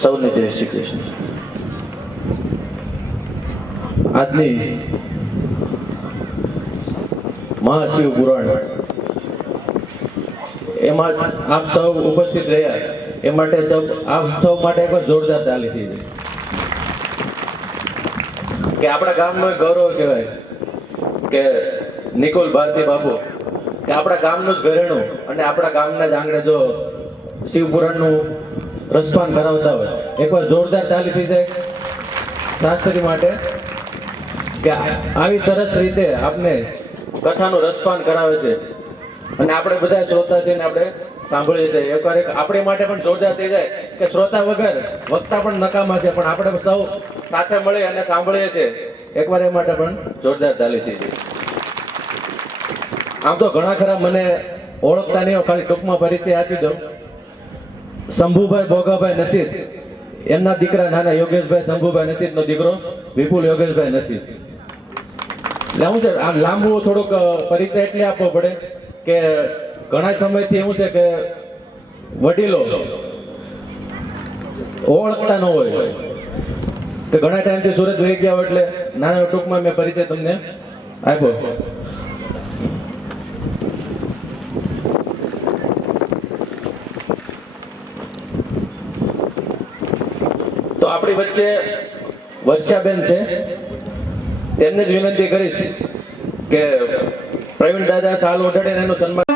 સૌને જય શ્રી કૃષ્ણ. આજની મહાશિવ પુરાણ એમાં આપ સૌ ઉપસ્થિત રહ્યા એ માટે આપ સૌ માટે એક જોરદાર તાલી થઈ કે આપણા ગામનો એક ગૌરવ કહેવાય કે નિકુલ ભારતી બાપુ કે આપણા ગામનું જ ઘરેણું અને આપણા ગામના જ આંગણે જો શિવપુરાણનું રસપાન કરાવતા હોય એકવાર જોરદાર તાલી થઈ જાય શાસ્ત્રી માટે કે આવી સરસ રીતે આપને કથાનું રસપાન કરાવે છે અને આપણે બધા શ્રોતા થઈને આપણે સાંભળીએ છીએ. એકવાર એક આપણી માટે પણ જોરદાર થઈ જાય કે શ્રોતા વગર વક્તા પણ નકામા છે, પણ આપણે સૌ સાથે મળી અને સાંભળીએ છીએ. એકવાર એ માટે પણ જોરદાર તાલી થઈ જાય. આમ તો ઘણા ખરા મને ઓળખતા નહીં, ખાલી ટૂંકમાં પરિચય આપી દઉં. શંભુભાઈ ભોગાભાઈ નસીદ, એમના દીકરા નાના યોગેશભાઈ શંભુભાઈ નસીદનો દીકરો વિપુલ યોગેશભાઈ નસીદ. એટલે શું છે આમ લાંબુ થોડુંક પરિચય એટલે આપવો પડે કે ઘણા સમયથી એવું છે કે વડીલો ઓળખતા ન હોય કે ઘણા ટાઈમથી સુરત વહી ગયા હોય, એટલે નાના ટૂંકમાં મેં પરિચય તમને આપ્યો. તો આપણી વચ્ચે વર્ષાબેન છે, તેમને જ વિનંતી કરીશ કે પ્રવીણ દાદા સાલ ઓઢાડીને એનું સન્માન.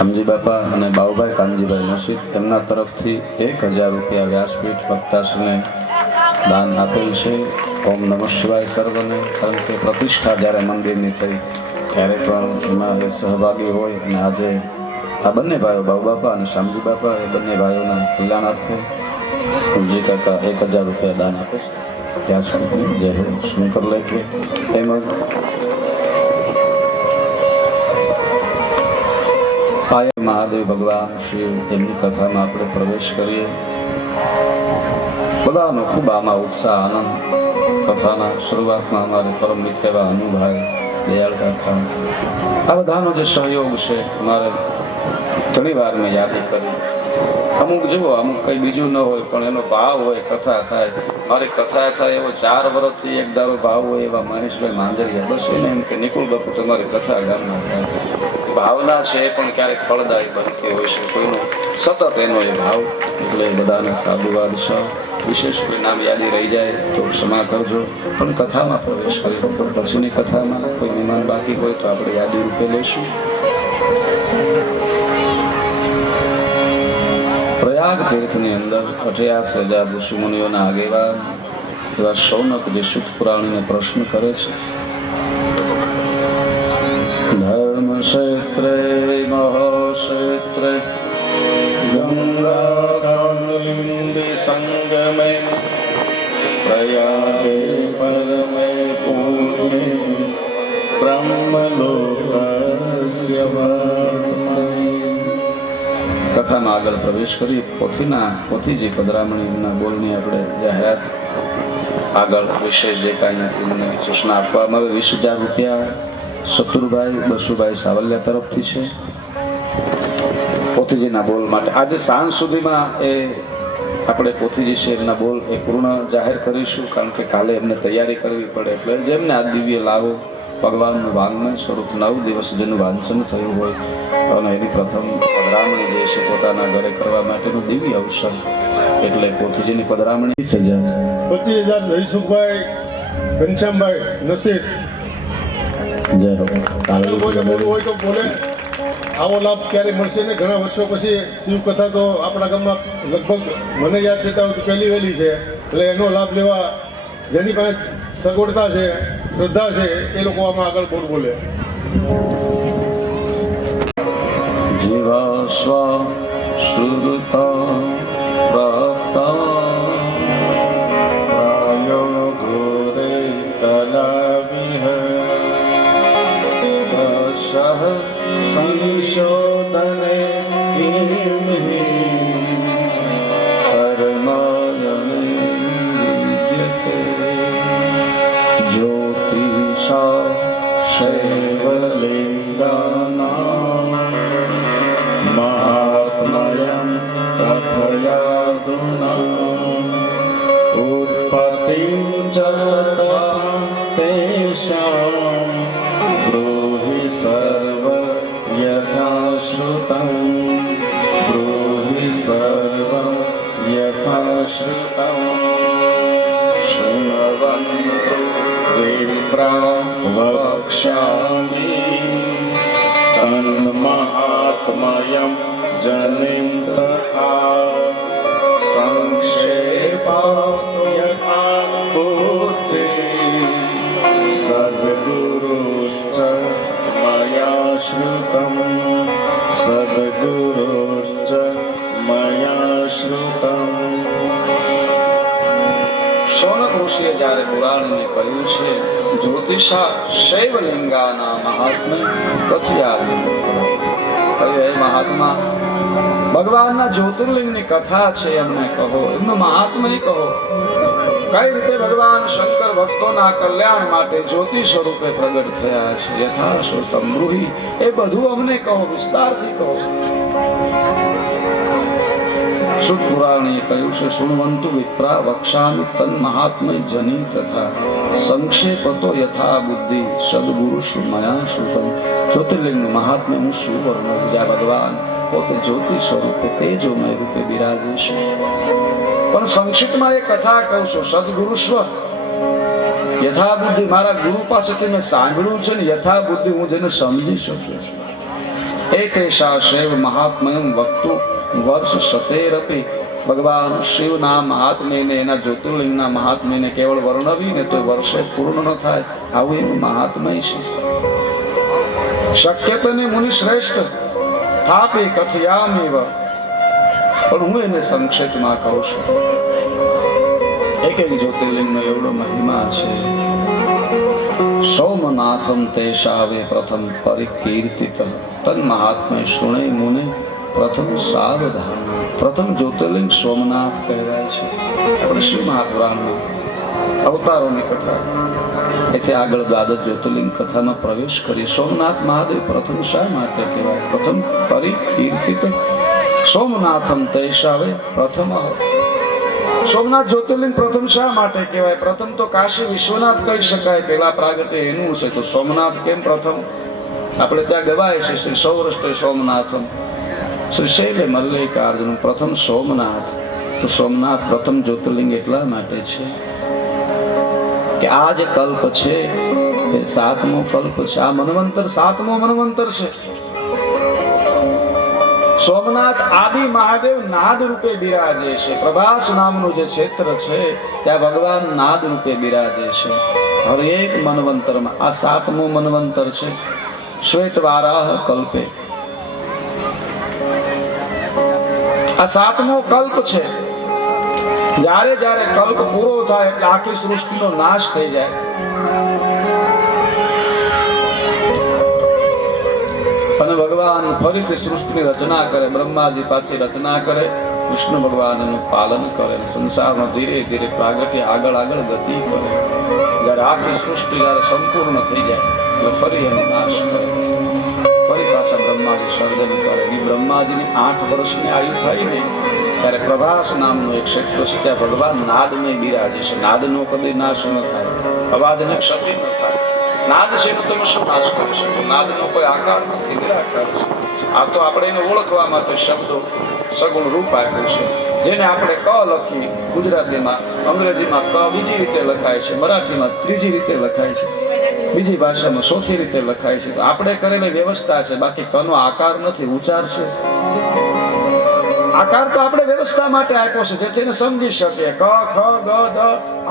શામજી બાપા અને બાબુભાઈ કાનજીભાઈ નસીબ તેમના તરફથી 1000 રૂપિયા વ્યાસપીઠ ભક્તાશ્રીને દાન આપેલ છે. ઓમ નમઃ શિવાય સર્વને. કારણ કે પ્રતિષ્ઠા જ્યારે મંદિરની થઈ ત્યારે પણ એમાં એ સહભાગી હોય અને આજે આ બંને ભાઈઓ બાબુ બાપા અને શામજી બાપા એ બંને ભાઈઓના કલ્યાણાર્થે જી કાકા 1000 રૂપિયા દાન આપે છે. ત્યાં સુધી જય હો શંકર લેખે. તેમજ પાયે મહાદેવ ભગવાન શિવ એમની કથામાં આપણે પ્રવેશ કરીએ. બધાનો ખૂબ આમાં ઉત્સાહ આનંદ. કથાના શરૂઆતમાં અમારે પરમ મિત્ર એવા અનુભાઈ દયાળ કાકા આ બધાનો જે સહયોગ છે અમારે ઘણી વાર મેં યાદ કરી. અમુક જુઓ અમુક કંઈ બીજું ન હોય પણ એનો ભાવ હોય કથા થાય. મારી કથા થાય એવો 4 વર્ષથી એક દારો ભાવ હોય એવા મહેશભાઈ માંજરિયા. બસ એને એમ કે નિકુલ બાપુ તમારી કથા ગામમાં થાય. ભાવના છે પણ ક્યારેક ફળદાયી બનતી હોય છે કોઈનો સતત એનો એ ભાવ. એટલે બધાને સાધુવાદ છે. વિશેષ કોઈ નામ યાદી રહી જાય તો ક્ષમા કરજો. પણ કથામાં પ્રવેશ કરી પછીની કથામાં કોઈ મહેમાન બાકી હોય તો આપણે યાદી રૂપે લઈશું. પ્રયાગ તીર્થની અંદર 88,000 ઋષિમુનિઓના આગેવાન એવા શૌનક જે શુદ્ધ પુરાણીને પ્રશ્ન કરે છે. ધર્મ ક્ષેત્રે મહાક્ષેત્રે ગંગાલિંબે સંગમે પ્રયાગે પરમે પુણ્ય બ્રહ્મલોકસ્ય કથામાં આગળ પ્રવેશ કરી પોથીજી પધરામણીના બોલની આપણે જાહેરાત આગળ વિશે જે કાંઈ નથી મને સૂચના આપવામાં આવે. 20,000 રૂપિયા શત્રુભાઈ બસુભાઈ સાવલિયા તરફથી છે પોથીજીના બોલ માટે. આજે સાંજ સુધીમાં એ આપણે પોથીજી છે એમના બોલ એ પૂર્ણ જાહેર કરીશું. કારણ કે કાલે એમને તૈયારી કરવી પડે. એટલે જેમને આ દિવ્ય લાવો ભગવાનનું વાંગ્મય સ્વરૂપ 9 દિવસ જેનું વાંચન થયું હોય અને એની પ્રથમ પધરામણી જે છે પોતાના ઘરે કરવા માટેનું દિવ્ય અવસર. એટલે પોથીજીની પધરામણી 25,000 જયસુખભાઈ ઘનશ્યામભાઈ નસીબ. જય હો. બોલવું હોય તો બોલે. આવો લાભ ક્યારે મળશે ને ઘણા વર્ષો પછી શિવકથા તો આપણા ગામમાં લગભગ મને યાદ છે ત્યાં પહેલી વહેલી છે. એટલે એનો લાભ લેવા જેની પાસે સગવડતા છે શ્રદ્ધા છે એ લોકો આમાં આગળ બોલે. જીવા સ્વ શ્રુતા પ્રાપ્તા પ્રાયો ઘોરે કલાવિહ દશઃ સંશોધને કિમહિ કર્માયણે વિદ્યતે જ્યોતિષા શૈવલિંગાનાં મહાત્મયં કથયાદુના ઉત્પત્તિં ચ તેષાં બ્રૂહિ સર્વ યથાશ્રુતં બ્રૂહિ સર્વ યથાશ્રુતં શૃણવન્તુ વિપ્રા વક્ષ્યામિ તન્મહાત્મયં જનિમ તથા સંક્ષેપા યથા બુદ્ધિ સદ્ગુરુશ્ચ મયા શ્રુતં સદ્ગુરુશ્ચ મયા શ્રુતં. શૌનક ઋષિએ જ્યારે પુરાણને કહ્યું છે જ્યોતિષા શૈવલિંગાના મહાત્મ્ય કથયાદિ કહ્યું હે મહાત્મા ભગવાનના જ્યોતિર્લિંગની કથા છે એમને કહો એમનું મહાત્મ્ય કહો. કઈ રીતે ભગવાન શંકર ભક્તોના કલ્યાણ માટે જ્યોતિ સ્વરૂપે પ્રગટ થયા છે યથાશ્રુતમ બ્રૂહિ એ બધું અમને કહો વિસ્તારથી કહો. શુદ્ધ પુરાણીએ કહ્યું છે શૃણવંતુ વિપ્રા વક્ષામિ તન મહાત્મય જની તથા સંક્ષેપતો યથા બુદ્ધિ સદગુરુ મયા શ્રુતમ. જ્યોતિર્લિંગનું મહાત્મ્ય હું શું વર્ણવું જ્યાં ભગવાન પોતે જ્યોતિ સ્વરૂપે તેજોમય રૂપે બિરાજે છે. પણ સંક્ષિપ્તમાં એ કથા કહું છું. સદગુરુ સ્વ યથા બુદ્ધિ મારા ગુરુ પાસેથી મેં સાંભળ્યું છે ને યથા બુદ્ધિ હું જેને સમજી શકું છું. એતેષા શૈવ મહાત્મ્યમ વક્તુ વર્ષ શતેરપી. ભગવાન શિવના મહાત્મ્યને, એના જ્યોતિર્લિંગના મહાત્મ્યને કેવળ વર્ણવીને તો વર્ષે પૂર્ણ ન થાય, આવું એનું મહાત્મય છે. શક્ય તો ને મુનિ શ્રેષ્ઠ થાપે કથયામેવ, પણ હું એને સંક્ષેપમાં કહું છું. એક એક જ્યોતિર્લિંગનો એવડો મહિમા છે. સોમનાથમ તેષાવે પ્રથમ પરિકીર્તિત તન મહાત્મ્ય શૃણે મુને પ્રથમ સાવધાન. પ્રથમ જ્યોતિર્લિંગ સોમનાથ કહેવાય છે. આપણે શ્રી મહાપુરાણમાં અવતારોની કથા એથી આગળ દ્વાદશ જ્યોતિર્લિંગ કથામાં પ્રવેશ કરીએ. સોમનાથ મહાદેવ પ્રથમ શા માટે કહેવાય? પ્રથમ પરિકીર્તિત સોમનાથમ તૈષાવે પ્રથમ. સોમનાથ જ્યોતિર્લિંગ પ્રથમ શા માટે કહેવાય? પ્રથમ તો કાશી વિશ્વનાથ કહી શકાય, પેલા પ્રાગટ્ય એનું છે, તો સોમનાથ કેમ પ્રથમ? આપણે ત્યાં ગવાય છે શ્રી સૌરાષ્ટ્ર સોમનાથમ, શ્રી શૈલે મલ્લિકાર્જુન પ્રથમ સોમનાથ. તો સોમનાથ પ્રથમ જ્યોતિર્લિંગ એટલા માટે છે કે આ જે કલ્પ છે એ 7મો કલ્પ છે. આ મન્વંતર 7મો મન્વંતર છે. સોમનાથ આદિ મહાદેવ નાદ રૂપે બિરાજે છે. પ્રભાસ નામનું જે ક્ષેત્ર છે ત્યાં ભગવાન નાદ રૂપે બિરાજે છે. હરેક મન્વંતરમાં આ 7મો મન્વંતર છે. શ્વેતવારાહ કલ્પે આ 7મો કલ્પ છે. જ્યારે જ્યારે કલ્પ પૂરો થાય એટલે આખી સૃષ્ટિનો નાશ થઈ જાય. અને ભગવાન ફરીથી સૃષ્ટિની રચના કરે. બ્રહ્માજી પાછી રચના કરે, કૃષ્ણ ભગવાન એનું પાલન કરે, સંસારનો ધીરે ધીરે પ્રાગટ્ય આગળ આગળ ગતિ કરે. જ્યારે આખી સૃષ્ટિ જ્યારે સંપૂર્ણ થઈ જાય એટલે ફરી એનો નાશ કરે. ફરી પાછા બ્રહ્માજી સર્જન કરે. એ બ્રહ્માજીની 8 વર્ષની આયુ થઈ ને ત્યારે પ્રભાસ નામનું એક ક્ષેત્ર છે, ત્યાં ભગવાન નાદમય બિરાજે છે. નાદનો કદી નાશ ન થાય, અવાજને ક્ષતિ ન થાય. નાદ છે તો તમે શું નાશ કરી શકો? નાદનો કોઈ આકાર નથી, નિરાકાર છે. આ તો આપણે એને ઓળખવા માટે શબ્દો સગુણ રૂપ આપ્યું છે. જેને આપણે ક લખી ગુજરાતીમાં, અંગ્રેજીમાં ક બીજી રીતે લખાય છે, મરાઠીમાં ત્રીજી રીતે લખાય છે, બીજી ભાષામાં ચોથી રીતે લખાય છે. તો આપણે કરેલી વ્યવસ્થા છે, બાકી કનો આકાર નથી, ઉચ્ચાર છે. આકાર તો આપણે વ્યવસ્થા માટે આપ્યો છે, જેથી એને સમજી શકીએ. ક ખ ગ દ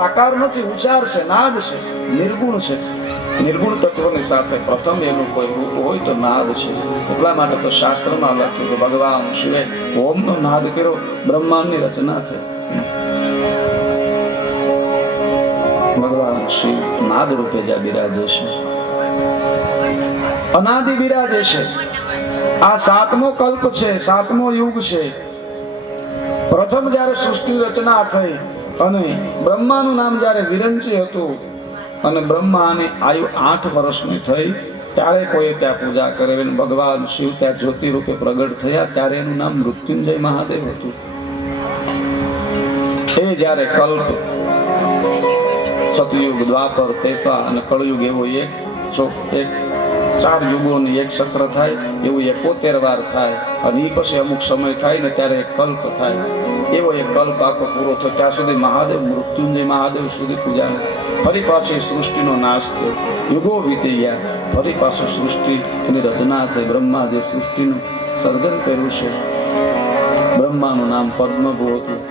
આકાર નથી, ઉચ્ચાર છે, નાદ છે, નિર્ગુણ છે. નિર્ગુણ તત્વની સાથે પ્રથમ એનું કોઈ રૂપ હોય તો નાદ છે. એટલા માટે તો શાસ્ત્રમાં લખ્યું કે ભગવાન શિવે ઓમનો નાદ કર્યો, બ્રહ્માંડની રચના થઈ. ભગવાન શિવ નાદ રૂપે જ્યાં બિરાજે છે, અનાદિ બિરાજે છે. આ 7મો કલ્પ છે, 7મો યુગ છે. પ્રથમ જ્યારે સૃષ્ટિ રચના થઈ અને બ્રહ્માનું નામ જ્યારે વિરંચી હતું અને બ્રહ્માની આયુ 8 વર્ષની થઈ ત્યારે કોઈએ ત્યાં પૂજા કરેલી. ભગવાન શિવ ત્યાં જ્યોતિ રૂપે પ્રગટ થયા ત્યારે એનું નામ મૃત્યુંજય મહાદેવ હતું. એ જ્યારે કલ્પ સતયુગ, દ્વાપર, ત્રેતા અને કળયુગ એવો એક 4 યુગોની એક ચક્ર થાય એવું 71 વાર થાય. અને એ પછી અમુક સમય થાય ને ત્યારે એક કલ્પ થાય. એવો એક કલ્પ આખો પૂરો થયો ત્યાં સુધી મહાદેવ મૃત્યુંજય મહાદેવ સુધી પૂજા. ફરી પાછી સૃષ્ટિનો નાશ થયો, યુગો વીતી ગયા. ફરી પાછું સૃષ્ટિની રચના થઈ. બ્રહ્માજી સૃષ્ટિનું સર્જન કર્યું છે. બ્રહ્માનું નામ પદ્મભૂ હતું.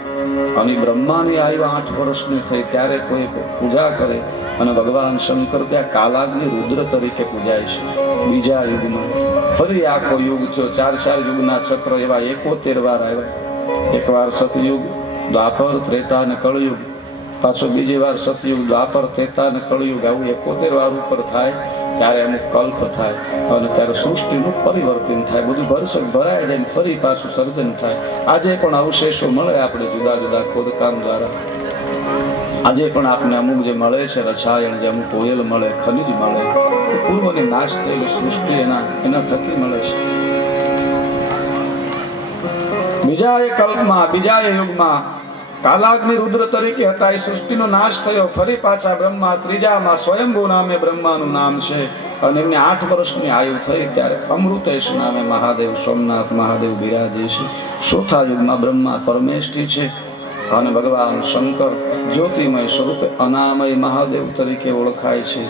અને બ્રહ્માની આયુ 8 વર્ષની થઈ ત્યારે કોઈ પૂજા કરે અને ભગવાન શંકર ત્યાં કાલાગ્નિ રુદ્ર તરીકે પૂજાય છે. બીજા યુગમાં ફરી આખો યુગ થયો. 4 યુગના ચક્ર એવા 71 વાર આવ્યા. એકવાર સતયુગ, દ્વાપર, ત્રેતા અને કળયુગ. પાછો બીજી વાર સતયુગ, દ્વાપર, ત્રેતા અને કળયુગ. આવું 71 વાર ઉપર થાય ત્યારે અમુક કલ્પ થાય અને ત્યારે સૃષ્ટિનું પરિવર્તન થાય. બધું ભરાય જાય, ફરી પાછું સર્જન થાય. આજે પણ અવશેષો મળે આપણે જુદા જુદા ખોદકામ દ્વારા. આજે પણ આપણે અમુક જે મળે છે રસાયણ, જે અમુક ઓઇલ મળે, ખનિજ મળે, તે પૂર્વની નાશ થયેલી સૃષ્ટિ એના થકી મળે છે. બીજા એ કલ્પમાં, બીજા એ યુગમાં કાલાગ્નિ રુદ્ર તરીકે હતા. એ સૃષ્ટિનો નાશ થયો. ફરી પાછા બ્રહ્મા, ત્રીજામાં સ્વયંભૂ નામે બ્રહ્માનું નામ છે. અને એમને 8 વર્ષની આયુ થઈ ત્યારે અમૃતેશ નામે મહાદેવ, સોમનાથ મહાદેવ બિરાજે છે. ચોથા યુગમાં બ્રહ્મા પરમેષ્ઠી છે અને ભગવાન શંકર જ્યોતિમય સ્વરૂપે અનામય મહાદેવ તરીકે ઓળખાય છે.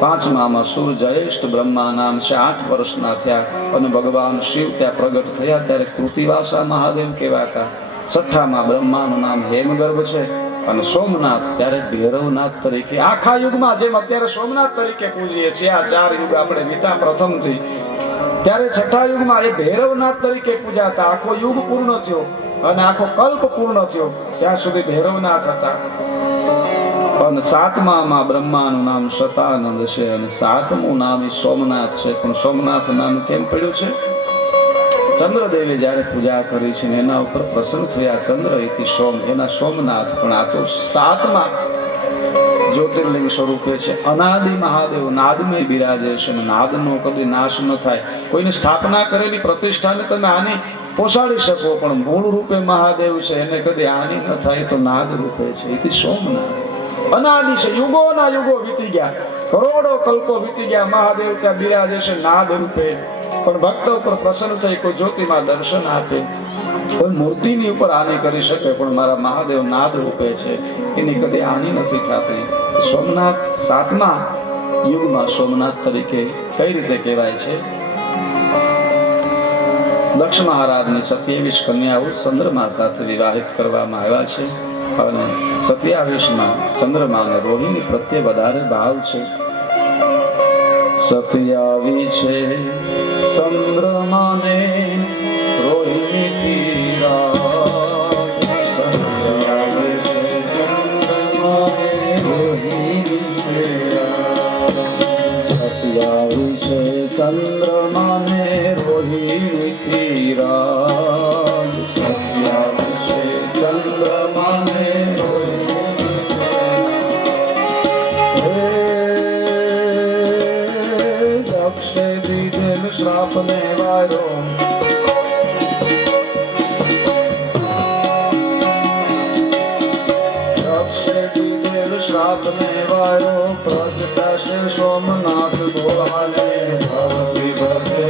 પાંચમામાં સુર જયેષ્ઠ બ્રહ્મા નામ છે, 8 વર્ષના થયા અને ભગવાન શિવ ત્યાં પ્રગટ થયા ત્યારે કૃતિવાસા મહાદેવ કહેવાતા. છઠ્ઠામાં બ્રહ્માનું નામ હેમગર્ભ છે અને સોમનાથ ત્યારે ભૈરવનાથ તરીકે. આખા યુગમાં જેમ અત્યારે સોમનાથ તરીકે પૂજીએ છીએ, આ 4 યુગ આપણે વીતા પ્રથમથી, ત્યારે છઠ્ઠા યુગમાં એ ભૈરવનાથ તરીકે પૂજાતા. આખો યુગ પૂર્ણ થયો અને આખો કલ્પ પૂર્ણ થયો ત્યાં સુધી ભૈરવનાથ હતા. અને 7મામાં બ્રહ્માનું નામ શતાનંદ છે અને 7મું નામ સોમનાથ છે. પણ સોમનાથ નામ કેમ પડ્યું છે? ચંદ્રદેવે જ્યારે પૂજા કરી છે ને એના ઉપર પ્રસન્ન થયા. ચંદ્ર એથી સોમ, એના સોમનાથ. પણ આ તો 7મા જ્યોતિર્લિંગ સ્વરૂપે છે. અનાદિ મહાદેવ નાદમાં બિરાજે છે અને નાદનો કદી નાશ ન થાય. કોઈની સ્થાપના કરેલી પ્રતિષ્ઠાને તમે આની પોસાડી શકો, પણ મૂળ રૂપે મહાદેવ છે, એને કદી હાનિ ન થાય તો નાદ રૂપે છે. એથી સોમનાથ અનાદિ છે. યુગોના યુગો વીતી ગયા, કરોડો કલ્પો વીતી ગયા, મહાદેવ ત્યાં બિરાજે છે નાદ રૂપે. પણ ભક્તો ઉપર પ્રસન્ન થઈ કોઈ જ્યોતિમાં દર્શન આપે. કોઈ મૂર્તિની ઉપર હાનિ કરી શકે, પણ મારા મહાદેવ નાદ રૂપે છે, એની કદી હાનિ નથી થતી. સોમનાથ 7મા યુગમાં સોમનાથ તરીકે કઈ રીતે કહેવાય છે? દક્ષ મહારાજની 27 કન્યાઓ ચંદ્રમા સાથે વિવાહિત કરવામાં આવ્યા છે અને 27માં ચંદ્રમાને રોહિણી પ્રત્યે વધારે ભાવ છે. 27 છે ચંદ્રમાને રોહિણીથી રાગ. 27 છે ચંદ્રમાને રોહિણીથી રાગ. 27 છે ચંદ્રમાને રોહિણીથી રાગ. 27 છે ચંદ્રમાને શ્રાપને વાયો શ્રાપને વાયો પ્રગટાશે સોમનાથ ગોહાને ભવતી ભજે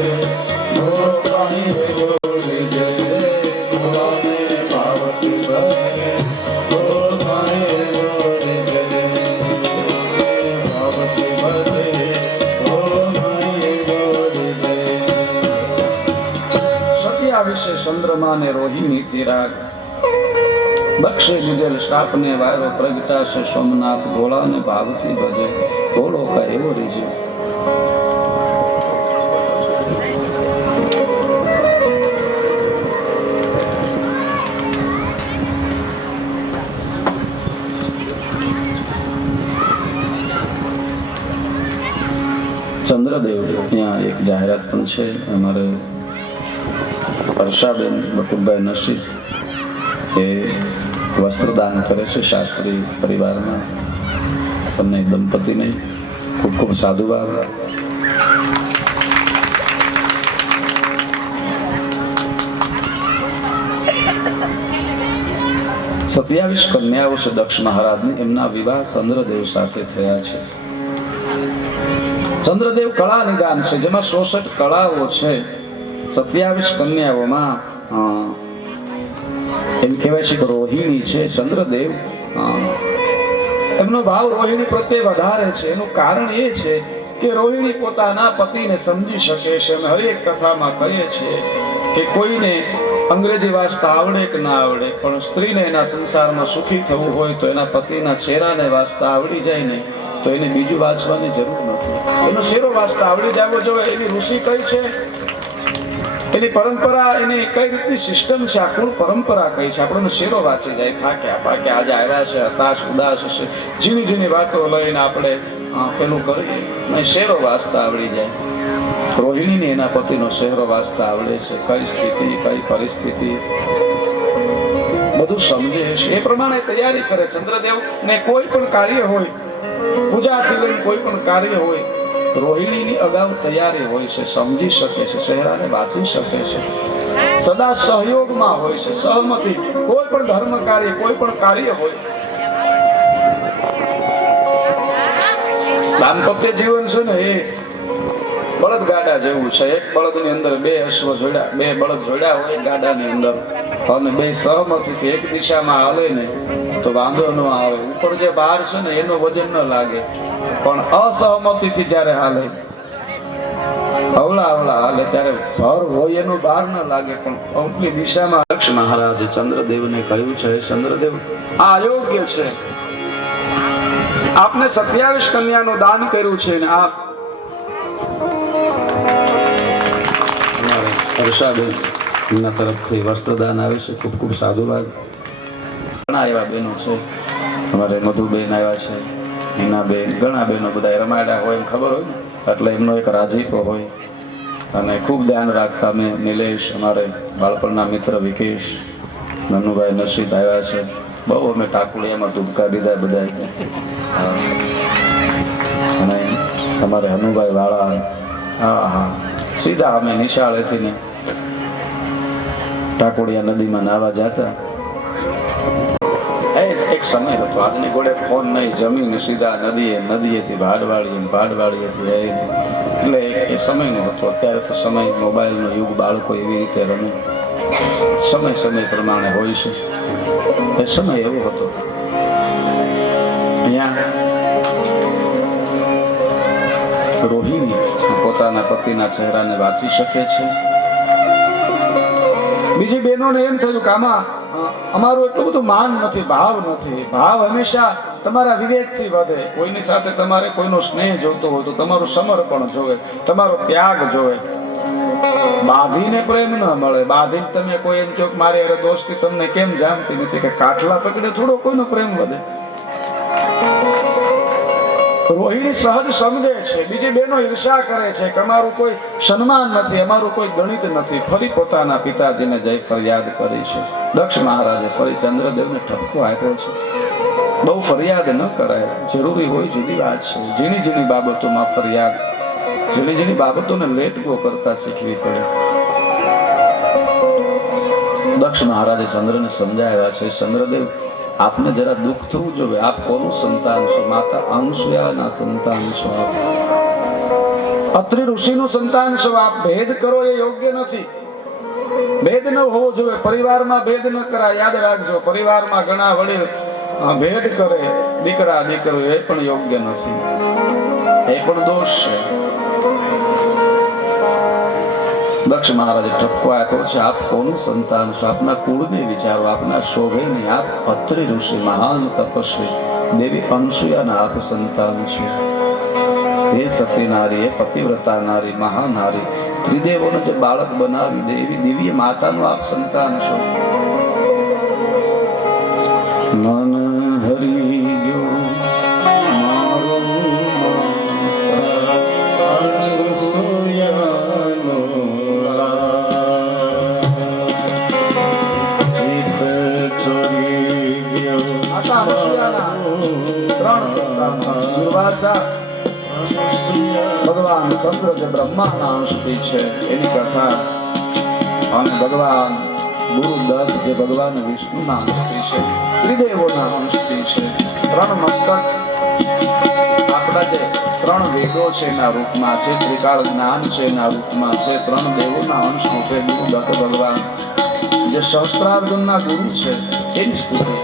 ગોપાહી ગોરી જય ગોહાને પાવતી ભજે ગોપાહી ગોરી જય પાવતી ભજે ગોપાહી ગોરી જય. વિશે ચંદ્રમાને રોહિણીથી રાગ. દક્ષે દીધેલ શ્રાપને વાયરો પ્રગટાશે સોમનાથ ભોળાને ભાવથી ભજે. ભોળો કા એવો રીજ્યો. ચંદ્રદેવ ત્યાં એક જાહેરાત પણ છે. અમારે વર્ષાબેન બટુભાઈ નસીબ એ વસ્ત્રદાન કરે છે શાસ્ત્રી પરિવારમાં. તમને દંપતીને ખૂબ ખૂબ સાધુવાદ. સત્યાવીસ કન્યાઓ છે દક્ષ મહારાજની. એમના વિવાહ ચંદ્રદેવ સાથે થયા છે. ચંદ્રદેવ કળા નિદાન છે, જેમાં 66 કળાઓ છે. 27 કન્યાઓમાં એમ કહેવાય છે કે રોહિણી છે. ચંદ્રદેવ એમનો ભાવ રોહિણી પ્રત્યે વધારે છે. એનું કારણ એ છે કે રોહિણી પોતાના પતિને સમજી શકે છે. અને હરેક કથામાં કહીએ છીએ કે કોઈને અંગ્રેજી વાંચતા આવડે કે ના આવડે, પણ સ્ત્રીને એના સંસારમાં સુખી થવું હોય તો એના પતિના ચહેરાને વાંચતા આવડી જાય ને તો એને બીજું વાંચવાની જરૂર નથી. એનો ચહેરો વાંચતા આવડી જવો જોઈએ. એની ઋષિ કઈ છે, એની પરંપરા, એની કઈ રીતની સિસ્ટમ છે, આ કુળ પરંપરા કઈ છે, આપણને શેરો વાંચી જાય. થાક્યા પાક્યા આજે આવ્યા છે, હતાશ ઉદાસ છે, ઝીણી ઝીણી વાતો લઈને આપણે પેલું કરીએ ને શેરો વાંચતા આવડી જાય. રોહિણીને એના પતિનો શેરો વાંચતા આવડે છે. કઈ સ્થિતિ, કઈ પરિસ્થિતિ બધું સમજે છે. એ પ્રમાણે તૈયારી કરે. ચંદ્રદેવ ને કોઈ પણ કાર્ય હોય, પૂજાથી લઈને કોઈ પણ કાર્ય હોય, રોહિણીની અગાઉ તૈયારી હોય છે. સમજી શકે છે, ચહેરાને વાંચી શકે છે. સદા સહયોગમાં હોય છે, સહમતિ. કોઈ પણ ધર્મ કાર્ય, કોઈ પણ કાર્ય હોય, દાંપત્ય જીવન છે ને એ બળદગાડા જેવું છે. એક બળદની અંદર બે અશ્વ જોડ્યા, બે બળદ જોડ્યા હોય ગાડાની અંદર, અને બે સહમતીથી એક દિશામાં હાલે ને તો વાંધો ન આવે. ઉપર જે ભાર છે ને એનું વજન ન લાગે, પણ અસહમતીથી જ્યારે હાલે, અવળા અવળા હાલે ત્યારે ભર હોય એનો ભાર ન લાગે, પણ ઉપલી દિશામાં. દક્ષ મહારાજે ચંદ્રદેવને કહ્યું છે, ચંદ્રદેવ આ અયોગ્ય છે. આપને 27 કન્યાનું દાન કર્યું છે ને આપ હર્ષાબેન એમના તરફથી વસ્ત્રદાન આવે છે. ખૂબ ખૂબ સાધુવાદ. ઘણા એવા બહેનો છે, અમારે મધુબેન આવ્યા છે, હિનાબેન, ઘણા બહેનો બધા રમાડ્યા હોય એમ ખબર હોય ને, એટલે એમનો એક રાજીપો હોય. અને ખૂબ ધ્યાન રાખતા અમે નિલેશ, અમારે બાળપણના મિત્ર વિકેશ, નનુભાઈ નસીદ આવ્યા છે. બહુ અમે ટાકુડિયામાં ધૂપકા દીધા બધા. અને અમારે હનુભાઈ વાળા, હા હા, સીધા અમે નિશાળેથી ને ટાકોડિયા નદીમાં નાવા જતા. એક સમય હતો, આજની ઘોડે ફોન નહીં, જમીને સીધા નદીએથી ભાડવાળીએથી એટલે એ સમયનો હતો. અત્યારે તો સમય મોબાઈલનો યુગ, બાળકો એવી રીતે રમે, સમય પ્રમાણે હોય છે. એ સમય એવો હતો. અહીંયા રોહિણી પોતાના પતિના ચહેરાને વાંચી શકે છે. બીજી બહેનોને એમ થયું કે આમાં અમારું એટલું બધું માન નથી, ભાવ નથી. ભાવ હંમેશા તમારા વિવેકથી વધે. કોઈની સાથે તમારે કોઈનો સ્નેહ જોતો હોય તો તમારું સમર્પણ જોવે, તમારો ત્યાગ જોવે. બાંધીને પ્રેમ ન મળે. બાંધીને તમે કોઈ એમ કહો કે મારી અરે દોસ્તી તમને કેમ જાણતી નથી, કે કાટલા પકડે થોડો કોઈનો પ્રેમ વધે. રોહિણી સહજ સમજે છે, બીજી બહેનો ઈર્ષા કરે છે કે અમારું કોઈ સન્માન નથી, અમારું કોઈ ગણિત નથી. ફરી પોતાના પિતાજીને જઈ ફરિયાદ કરી છે. દક્ષ મહારાજે ફરી ચંદ્રદેવને ઠપકો આપ્યો છે. બહુ ફરિયાદ ન કરાય, જરૂરી હોય જુદી વાત છે. ઝીણી ઝીણી બાબતોમાં ફરિયાદ, ઝીણી ઝીણી બાબતોને લેટ ગો કરતા શીખવી પડે. દક્ષ મહારાજે ચંદ્રને સમજાવ્યા છે, ચંદ્રદેવ આપને જરા દુઃખ થવું જોઈએ. આપ કોનું સંતાન છો? માતા અનુસૂયાના સંતાન છો. આપ અત્રિ ઋષિનું સંતાન છો. આપ ભેદ કરો એ યોગ્ય નથી. ભેદ ન હોવો જોઈએ. પરિવારમાં ભેદ ન કરાય. યાદ રાખજો, પરિવારમાં ઘણા વડીલ ભેદ કરે, દીકરા દીકરો, એ પણ યોગ્ય નથી, એ પણ દોષ છે. દક્ષ મહારાજે ઠપકો આપ્યો છે, આપ કોનું સંતાન છો? આપના કુળને વિચારો, આપના શોભે નહીં. આપ અત્રિ ઋષિ, મહાન તપસ્વી દેવી અનુસૂયાના આપ સંતાન છો. હે સતી નારી, હે પતિવ્રતા નારી, મહાનારી, ત્રિદેવોને જે બાળક બનાવી દે એવી દિવ્ય માતાનું આપ સંતાન છો. મન હરી ગયો મારો ભગવાન ચંદ્ર જે બ્રહ્માના અંશથી છે એની કથા, અને ભગવાન ગુરુદત્ત જે ભગવાન વિષ્ણુના અંશથી છે, ત્રિદેવોના અંશથી છે. 3 મસ્તક આપણા જે 3 વેદો છે એના રૂપમાં છે, ત્રિકાળ જ્ઞાન છે એના રૂપમાં છે, 3 દેવોના અંશ રૂપે ગુરુદત્ત ભગવાન જે સહસ્ત્રાર્જુનના ગુરુ છે એની સ્તુતિ.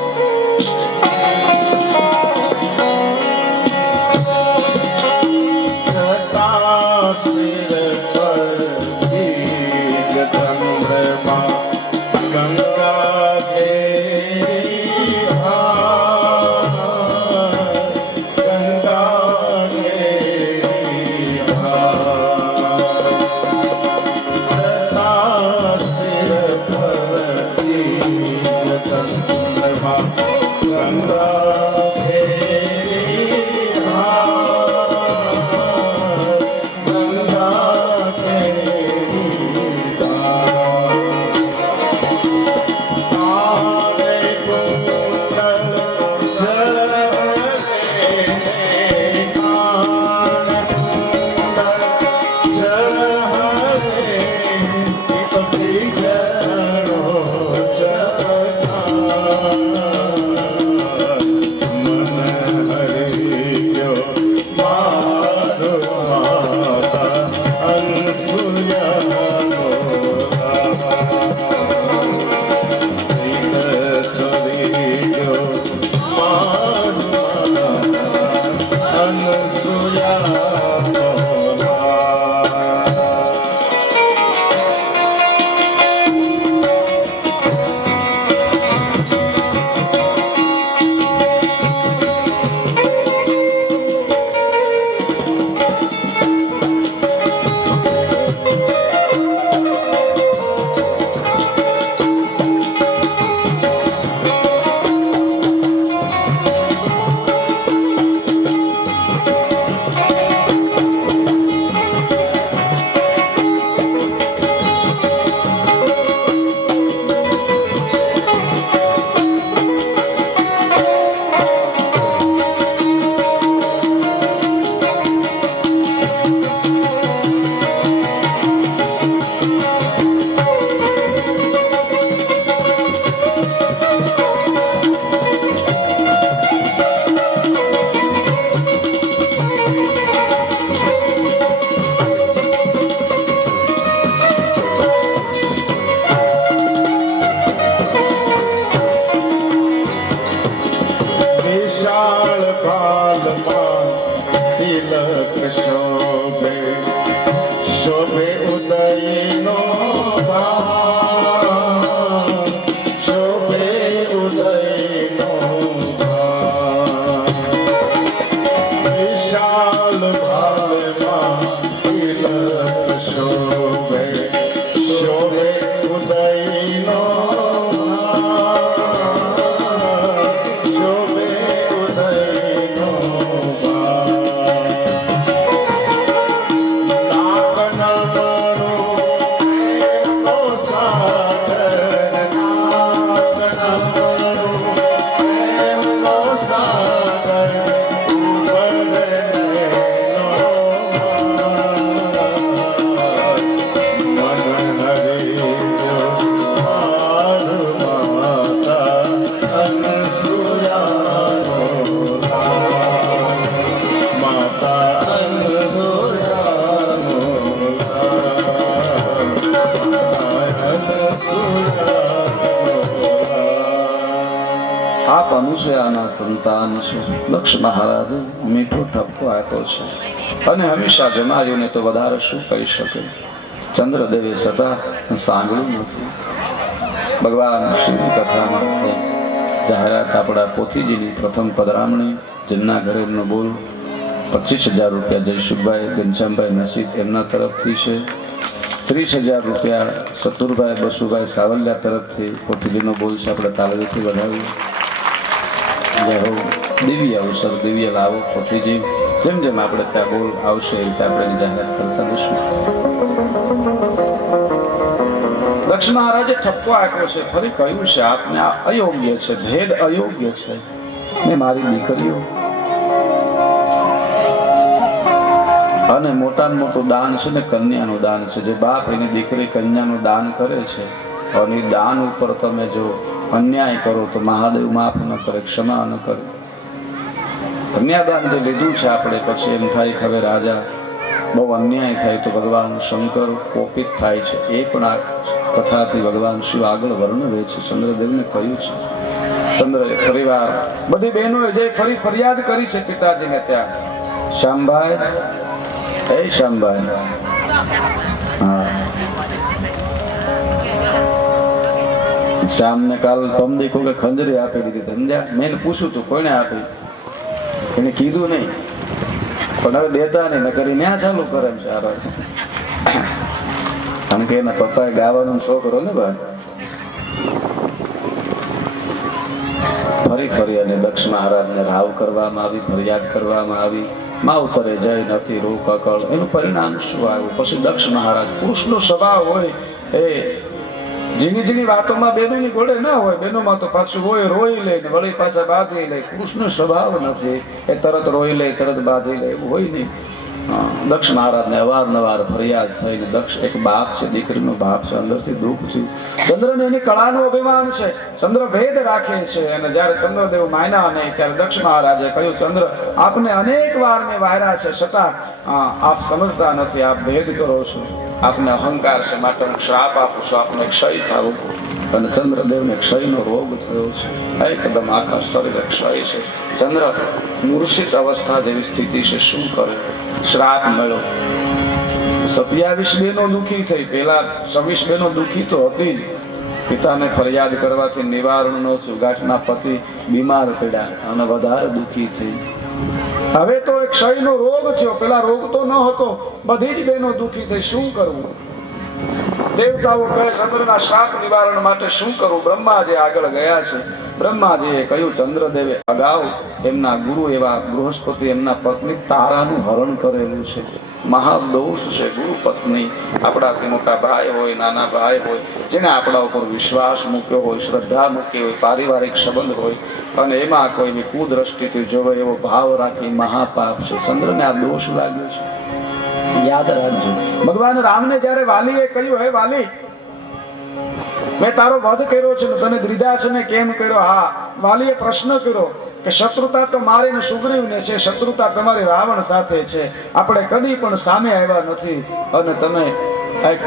આપ અનુસૂયાના સંતાન છો. દક્ષ મહારાજે મીઠો ઠપકો આપ્યો છે અને હંમેશા જમાવીને તો વધારે શું કહી શકે. ચંદ્રદેવે સદા સાંભળ્યું નથી. ભગવાન શિવની કથામાં જાહેરાત આપણા પોથીજીની પ્રથમ પધરામણી જેમના ઘરે એમનો બોલ 25,000 રૂપિયા જયસુખભાઈ ઘનશ્યામભાઈ નસીબ એમના તરફથી છે. 30,000 રૂપિયા સતુરભાઈ બસુભાઈ સાવલિયા તરફથી પોથીજીનો બોલ છે. આપણે તાળીઓથી વધાવીએ. જય હો. દિવ્ય અવસર દિવ્ય લાવો પોથીજી. જેમ જેમ આપણે ત્યાં બોલ આવશે એ રીતે આપણે જાહેરાત કરતા જઈશું. દક્ષ મહારાજે ઠપકો આપ્યો છે. ફરી કહ્યું છે આપને આ અયોગ્ય છે, ભેદ અયોગ્ય છે. ને મારી દીકરીઓ અને મોટામાં મોટું દાન છે ને કન્યાનું દાન છે. જે બાપ એની દીકરી કન્યાનું દાન કરે છે અને એ દાન ઉપર તમે જો અન્યાય કરો તો મહાદેવ માફ ન કરે, ક્ષમા ન કરે. કન્યાદાન જે લીધું છે આપણે પછી એમ થાય કે હવે રાજા બહુ અન્યાય થાય તો ભગવાન શંકર કોપિત થાય છે. એ પણ આ કથાથી ભગવાન શિવ આગળ વર્ણવે છે. ચંદ્રદેવને કહ્યું છે. ચંદ્રએ ફરીવાર બધી બહેનોએ જે ફરી ફરિયાદ કરી છે પિતાજીને ત્યાં. શ્યામભાઈ, હે શ્યામભાઈ, હા શ્યામને કાલ પમદી કોઈ ખંજરી આપી દીધી. સમજ્યા? મેં પૂછ્યું તું કોઈને આપી, એને કીધું નહીં, પણ હવે દેતા નહીં. ન કરી ન્યા ચાલુ કરે એમ સારા. કારણ કે એના પપ્પાએ ગાવાનો શોખ ને ભાઈ. ફરી ફરી અને દક્ષ મહારાજને રાવ કરવામાં આવી, ફરિયાદ કરવામાં આવી. માવતરે જય નથી રોક અકળ. એનું પરિણામ શું આવ્યું? પછી દક્ષ મહારાજ, પુરુષનો સ્વભાવ હોય એ ઝીણી ઝીણી વાતોમાં બહેનોની ઘોડે ન હોય. બહેનોમાં તો પાછું હોય, રોઈ લે ને વળી પાછા બાંધી લે. પુરુષનો સ્વભાવ નથી એ તરત રોઈ લે તરત બાંધી લે, એવું હોય નહીં. દક્ષ મહારાજને અવારનવાર ફરિયાદ થઈને, દક્ષ એક બાપ છે, દીકરીનો બાપ છે, અંદરથી દુઃખ થયું. ચંદ્રને એની કળાનું અભિમાન છે. ચંદ્ર ભેદ રાખે છે. અને જ્યારે ચંદ્રદેવ માન્યા નહીં ત્યારે દક્ષ મહારાજે કહ્યું, ચંદ્ર આપને અનેક વાર મેં વાર્યા છે છતાં આપ સમજતા નથી, આપ ભેદ કરો છો. આપને અહંકાર છે માટે હું શ્રાપ આપું છું, આપને ક્ષય થવું. અને ચંદ્રદેવને ક્ષયનો રોગ થયો છે. એકદમ આખા શરીરે ક્ષય છે. ચંદ્ર મૂર્છિત અવસ્થા જેવી સ્થિતિ છે. શું કરે? શ્રાપ મળ્યો. 27 બહેનો દુઃખી થઈ. પેલા 26 બહેનો દુઃખી તો હતી જ. પિતાને ફરિયાદ કરવાથી નિવારણ ન થયું. ગાંઠના પતિ બીમાર પડ્યા અને વધારે દુઃખી થઈ. હવે તો એક ક્ષયનો રોગ થયો. પેલા રોગ તો ન હતો. બધી જ બહેનો દુઃખી થઈ. શું કરવું? દેવતાઓ કહે ચંદ્રના શ્રાપ નિવારણ માટે શું કરવું? બ્રહ્માજી આગળ ગયા છે. બ્રહ્માજીએ કહ્યું, ચંદ્રદેવે અગાઉ એમના ગુરુ એવા બૃહસ્પતિ એમના પત્ની તારાનું હરણ કરેલું છે. મહાદોષ છે. ગુરુ પત્ની આપણાથી મોટા ભાઈ હોય, નાના ભાઈ હોય, જેને આપણા ઉપર વિશ્વાસ મૂક્યો હોય, શ્રદ્ધા મૂકી હોય, પારિવારિક સંબંધ હોય અને એમાં કોઈ કુદ્રષ્ટિથી જોવે એવો ભાવ રાખી મહાપાપ છે. ચંદ્રને આ દોષ લાગ્યો છે. યાદ રાખજો. ભગવાન રામને જ્યારે વાલીએ કહ્યું, હે વાલી, મેં તારો વધ કર્યો છે, તને દ્રિદાસને કેમ કર્યો? હા, વાલીએ પ્રશ્ન કર્યો કે શત્રુતા તો મારી ને સુગ્રીવને છે, શત્રુતા તમારી રાવણ સાથે છે. આપણે કદી પણ સામે આવ્યા નથી અને તમે એક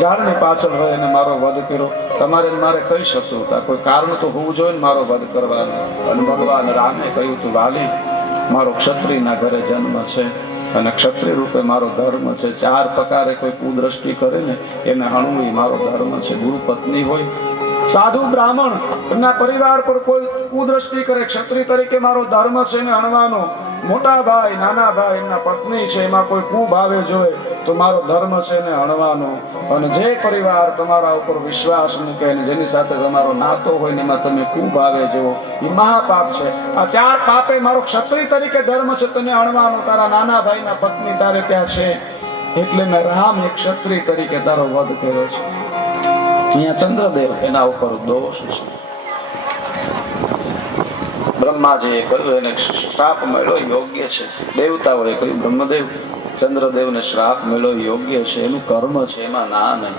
ઝાડની પાછળ હોય અને મારો વધ કર્યો. તમારે મારે કઈ શત્રુતા? કોઈ કારણ તો હોવું જોઈએ ને મારો વધ કરવાનો. અને ભગવાન રામે કહ્યું, તું વાલી, મારો ક્ષત્રિયના ઘરે જન્મ છે અને ક્ષત્રિય રૂપે મારો ધર્મ છે. 4 પ્રકારે કોઈ કુદ્રષ્ટિ કરે ને એને હણવું મારો ધર્મ છે. ગુરુ પત્ની હોય, સાધુ બ્રાહ્મણ એમના પરિવાર પર કોઈ કુદ્રષ્ટિ કરે, ક્ષત્રિય તરીકે મારો ધર્મ છે ને હણવાનો. મોટા ભાઈ, નાના ભાઈ, એમના પત્ની છે, એમાં કોઈ કુભાવે જોવે તો મારો ધર્મ છે ને હણવાનો. અને જે પરિવાર તમારા ઉપર વિશ્વાસ મૂકે ને જેની સાથે તમારો નાતો હોય ને એમાં તમે કુભાવે જોવો, એ મહાપાપ છે. આ 4 પાપે મારો ક્ષત્રિય તરીકે ધર્મ છે તને હણવાનો. તારા નાના ભાઈના પત્ની તારે ત્યાં છે એટલે મેં રામ એક ક્ષત્રિય તરીકે તારો વધ કર્યો છે. અહીંયા ચંદ્રદેવ એના ઉપર દોષ છે. બ્રહ્માજીએ કહ્યું એને શ્રાપ મળ્યો યોગ્ય છે. દેવતાઓએ કહ્યું, બ્રહ્મદેવ, ચંદ્રદેવને શ્રાપ મળ્યો યોગ્ય છે, એનું કર્મ છે, એમાં ના નહીં.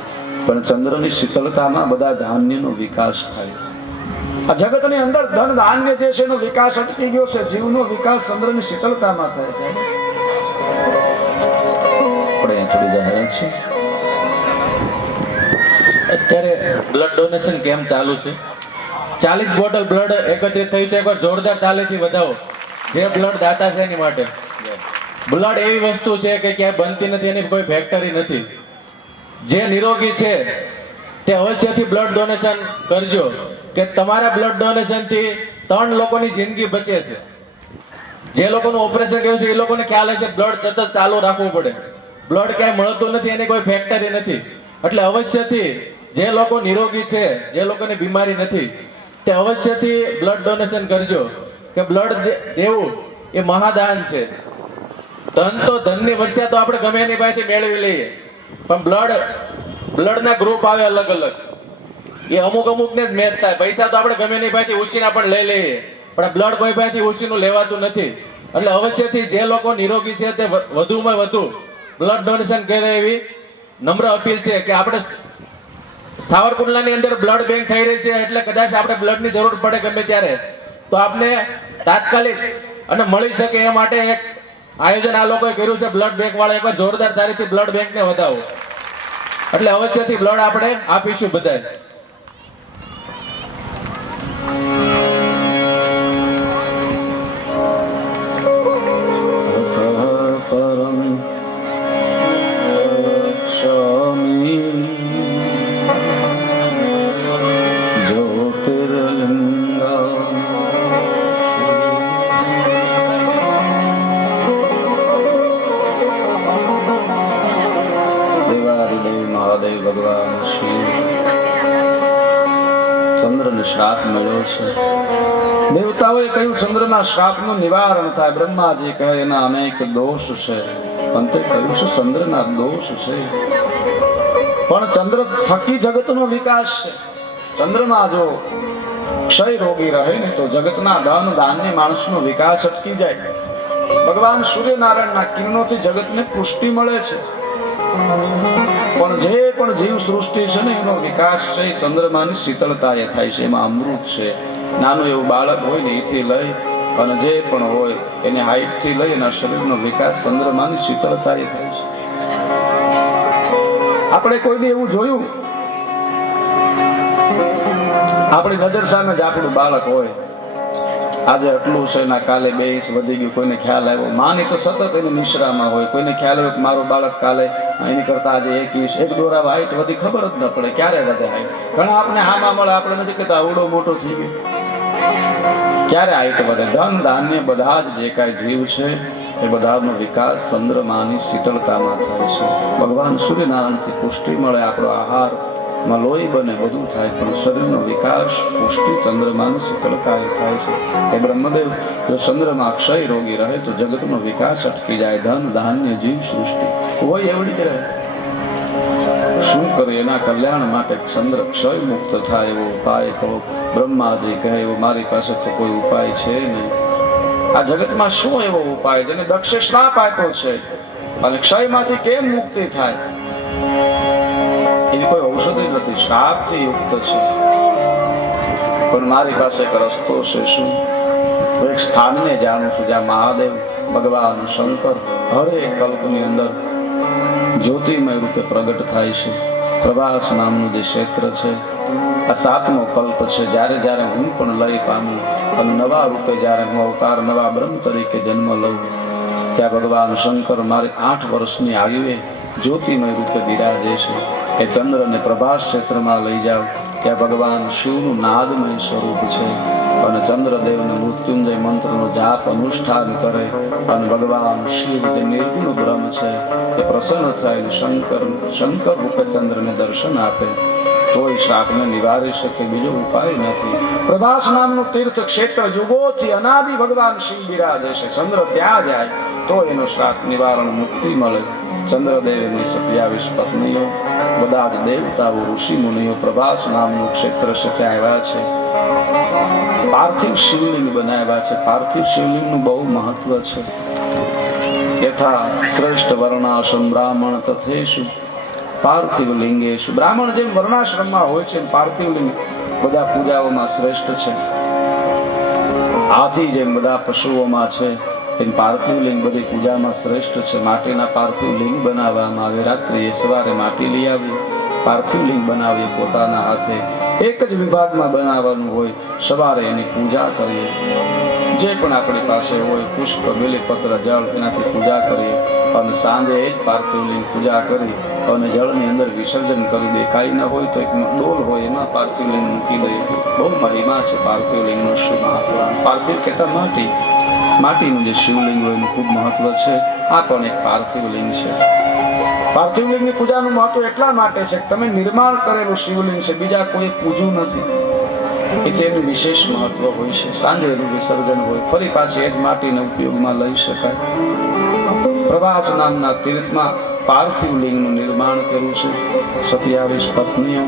પણ ચંદ્રની શીતળતામાં બધા ધાન્યનો વિકાસ થાય. આ જગતની અંદર ધન ધાન્ય જે છે એનો વિકાસ અટકી ગયો છે. જીવનો વિકાસ ચંદ્રની શીતળતામાં થાય છે. આપણે થોડી જાહેરાત છે. ત્યારે બ્લડ ડોનેશન કેમ્પ ચાલુ છે. 40 બોટલ બ્લડ એકત્રિત થયું છે. એકવાર જોરદાર તાલીથી વધાવો જે બ્લડ દાતા છે એની માટે. બ્લડ એવી વસ્તુ છે કે ક્યાંય બનતી નથી, એની કોઈ ફેક્ટરી નથી. જે નિરોગી છે તે અવશ્યથી બ્લડ ડોનેશન કરજો કે તમારા બ્લડ ડોનેશનથી 3 લોકોની જિંદગી બચે છે. જે લોકોનું ઓપરેશન કર્યું છે એ લોકોને ખ્યાલ હશે બ્લડ સતત ચાલુ રાખવું પડે. બ્લડ ક્યાંય મળતું નથી, એની કોઈ ફેક્ટરી નથી. એટલે અવશ્યથી જે લોકો નિરોગી છે, જે લોકોની બીમારી નથી, તે અવશ્યથી બ્લડ ડોનેશન કરજો કે બ્લડ દેવું એ મહાદાન છે. ધન તો ધનની વર્ષા તો આપણે ગમે એની પાસેથી મેળવી લઈએ, પણ બ્લડના ગ્રુપ આવે અલગ અલગ, એ અમુકને જ મેચ થાય. પૈસા તો આપણે ગમે એની પાસેથી ઉછીના પણ લઈ લઈએ, પણ બ્લડ કોઈ પાસેથી ઉછીનું લેવાતું નથી. એટલે અવશ્યથી જે લોકો નિરોગી છે તે વધુમાં વધુ બ્લડ ડોનેશન કરે એવી નમ્ર અપીલ છે કે આપણે સાવરકુંડલાની અંદર બ્લડ બેંક થઈ રહી છે, એટલે કદાચ આપણે બ્લડની જરૂર પડે ગમે ત્યારે તો આપને તાત્કાલિક અને મળી શકે એ માટે એક આયોજન આ લોકોએ કર્યું છે. બ્લડ બેંક વાળા એકવાર જોરદાર તારીથી બ્લડ બેંકને વધાવો. એટલે અવશ્યથી બ્લડ આપણે આપીશું બધાય. પરમ સ્વામી મહાદેવ ભગવાન શિવ ચંદ્રને શ્રાપ મળ્યો છે. દેવતાઓએ કહ્યું ચંદ્રના શ્રાપનું નિવારણ થાય. બ્રહ્માજી કહે એના અનેક દોષ છે. અંતે કહ્યું છે ચંદ્રના દોષ છે, પણ ચંદ્ર થકી જગતનો વિકાસ છે. ચંદ્રમાં જો ક્ષય રોગી રહે ને તો જગતના ધન ધાન્ય માણસનો વિકાસ અટકી જાય. ભગવાન સૂર્યનારાયણના કિરણોથી જગતને પુષ્ટિ મળે છે, પણ જે પણ જીવ સૃષ્ટિ છે ને એનો વિકાસ છે એ ચંદ્રમાની શીતળતાએ થાય છે. એમાં અમૃત છે. નાનું એવું બાળક હોય ને એથી લઈ અને જે પણ હોય એની હાઈટથી લઈ એના શરીરનો વિકાસ ચંદ્રમાની શીતળતાએ થાય છે. આપણે કોઈને એવું જોયું, આપણી નજર સામે જ આપણું બાળક હોય, આજે આટલું છે ને કાલે 2 ઇંચ વધી ગયું, કોઈને ખ્યાલ આવ્યો. માની તો સતત એની નિશ્રામાં હોય, કોઈને ખ્યાલ આવ્યો કે મારું બાળક કાલે એની કરતા આજે 1 ઇંચ 1 દોરા હાઈટ વધી, ખબર જ ન પડે ક્યારે વધે હાઈટ. ઘણા આપણે હામાં મળે, આપણે નથી કહેતા આવડો મોટો થઈ ગયો, ક્યારે હાઈટ વધે. ધન ધાન્ય બધા જ જે કાંઈ જીવ છે એ બધાનો વિકાસ ચંદ્રમાની શીતળતામાં થાય છે. ભગવાન સૂર્યનારાયણથી પુષ્ટિ મળે, આપણો આહાર માં લોહી બને, બધું થાય, પણ શરીરનો વિકાસ પુષ્ટિ ચંદ્રમાની શીતળતાએ થાય છે. એ બ્રહ્મદેવ જો ચંદ્રમાં ક્ષય રોગી રહે તો જગતનો વિકાસ અટકી જાય. ધન ધાન્ય જીવ સૃષ્ટિ હોય એવડી જ રહે. શું કરે એના કલ્યાણ માટે ચંદ્ર ક્ષય મુક્ત થાય એવો ઉપાય કહો. બ્રહ્માજી કહે એવો મારી પાસે તો કોઈ ઉપાય છે નહીં. આ જગતમાં શું એવો ઉપાય જેને દક્ષે શ્રાપ આપ્યો છે અને ક્ષયમાંથી કેમ મુક્તિ થાય? એની કોઈ ઔષધિ નથી, શ્રાપથી યુક્ત છે. પણ મારી પાસે એક રસ્તો છે. શું? હું એક સ્થાનને જાણું છું જ્યાં મહાદેવ ભગવાન શંકર હરેક કલ્પની અંદર જ્યોતિમય રૂપે પ્રગટ થાય છે. પ્રભાસ નામનું જે ક્ષેત્ર છે, આ 7મો કલ્પ છે. જ્યારે જ્યારે હું પણ લઈ પામું અને નવા રૂપે જ્યારે હું અવતાર નવા બ્રહ્મ તરીકે જન્મ લઉં, ત્યાં ભગવાન શંકર મારી 8 વર્ષની આયુએ જ્યોતિમય રૂપે બિરાજે છે. એ ચંદ્રને પ્રભાસ ક્ષેત્રમાં લઈ જાઓ, ત્યાં ભગવાન શિવનું નાદમય સ્વરૂપ છે અને ચંદ્રદેવને મૃત્યુંજય મંત્રનો જાપ અનુષ્ઠાન કરે અને ભગવાન શિવ જે નિર્ગુણ બ્રહ્મ છે એ પ્રસન્ન થઈને શંકર રૂપે ચંદ્રને દર્શન આપે તોય શ્રાપને નિવારી શકે, બીજો ઉપાય નથી. પ્રભાસ નામનું તીર્થ ક્ષેત્ર યુગોથી અનાદિ ભગવાન શિવ બિરાજે છે. ચંદ્ર ત્યાં જાય તો એનો શ્રાપ નિવારણ મુક્તિ મળે. ચંદ્રદેવની 27 પત્નીઓ, બધા જ દેવતાઓ, ઋષિ મુનિઓ પ્રભાસ નામનું ક્ષેત્ર છે ત્યાં આવ્યા છે. પાર્થિવ શિવલિંગ બનાવ્યા છે. પાર્થિવ શિવલિંગનું બહુ મહત્વ છે. યથા શ્રેષ્ઠ વર્ણાશ્રમ બ્રાહ્મણ તથેષુ પાર્થિવ લિંગેશુ. બ્રાહ્મણ જેમ વર્ણાશ્રમમાં હોય છે, પાર્થિવ લિંગ બધા પૂજાઓમાં શ્રેષ્ઠ છે. હાથી જેમ બધા પશુઓમાં છે, એમ પાર્થિવ લિંગ બધી પૂજામાં શ્રેષ્ઠ છે. માટીના પાર્થિવ લિંગ બનાવવામાં આવે. રાત્રિએ સવારે માટી લઈ આવી પાર્થિવ લિંગ બનાવીએ પોતાના હાથે, એક જ વિભાગમાં બનાવવાનું હોય. સવારે એની પૂજા કરીએ, જે પણ આપણી પાસે હોય પુષ્પ, બેલીપત્ર, જળ, એનાથી પૂજા કરીએ અને સાંજે એ જ પાર્થિવ લિંગ પૂજા કરી અને જળની અંદર વિસર્જન કરી દે. કાંઈ ન હોય તો એક ડોલ હોય એમાં પાર્થિવ લિંગ મૂકી દઈએ. બહુ મહિમા છે પાર્થિવ લિંગનો. શ્રી મહાપુરાણ. પાર્થિવ કહેતા માટીનું જે શિવલિંગ હોય એનું ખૂબ મહત્વ છે. આ પણ એક પાર્થિવ લિંગ છે. પાર્થિવ લિંગની પૂજાનું મહત્વ એટલા માટે છે કે તમે નિર્માણ કરેલું શિવલિંગ છે, બીજા કોઈ પૂજ્યું નથી, એટલે એનું વિશેષ મહત્વ હોય છે. સાંજે એનું વિસર્જન હોય, ફરી પાછી એ જ માટીને ઉપયોગમાં લઈ શકાય. પ્રવાસ નામના તીર્થમાં પાર્થિવ લિંગનું નિર્માણ કર્યું છે. 27 પત્નીઓ,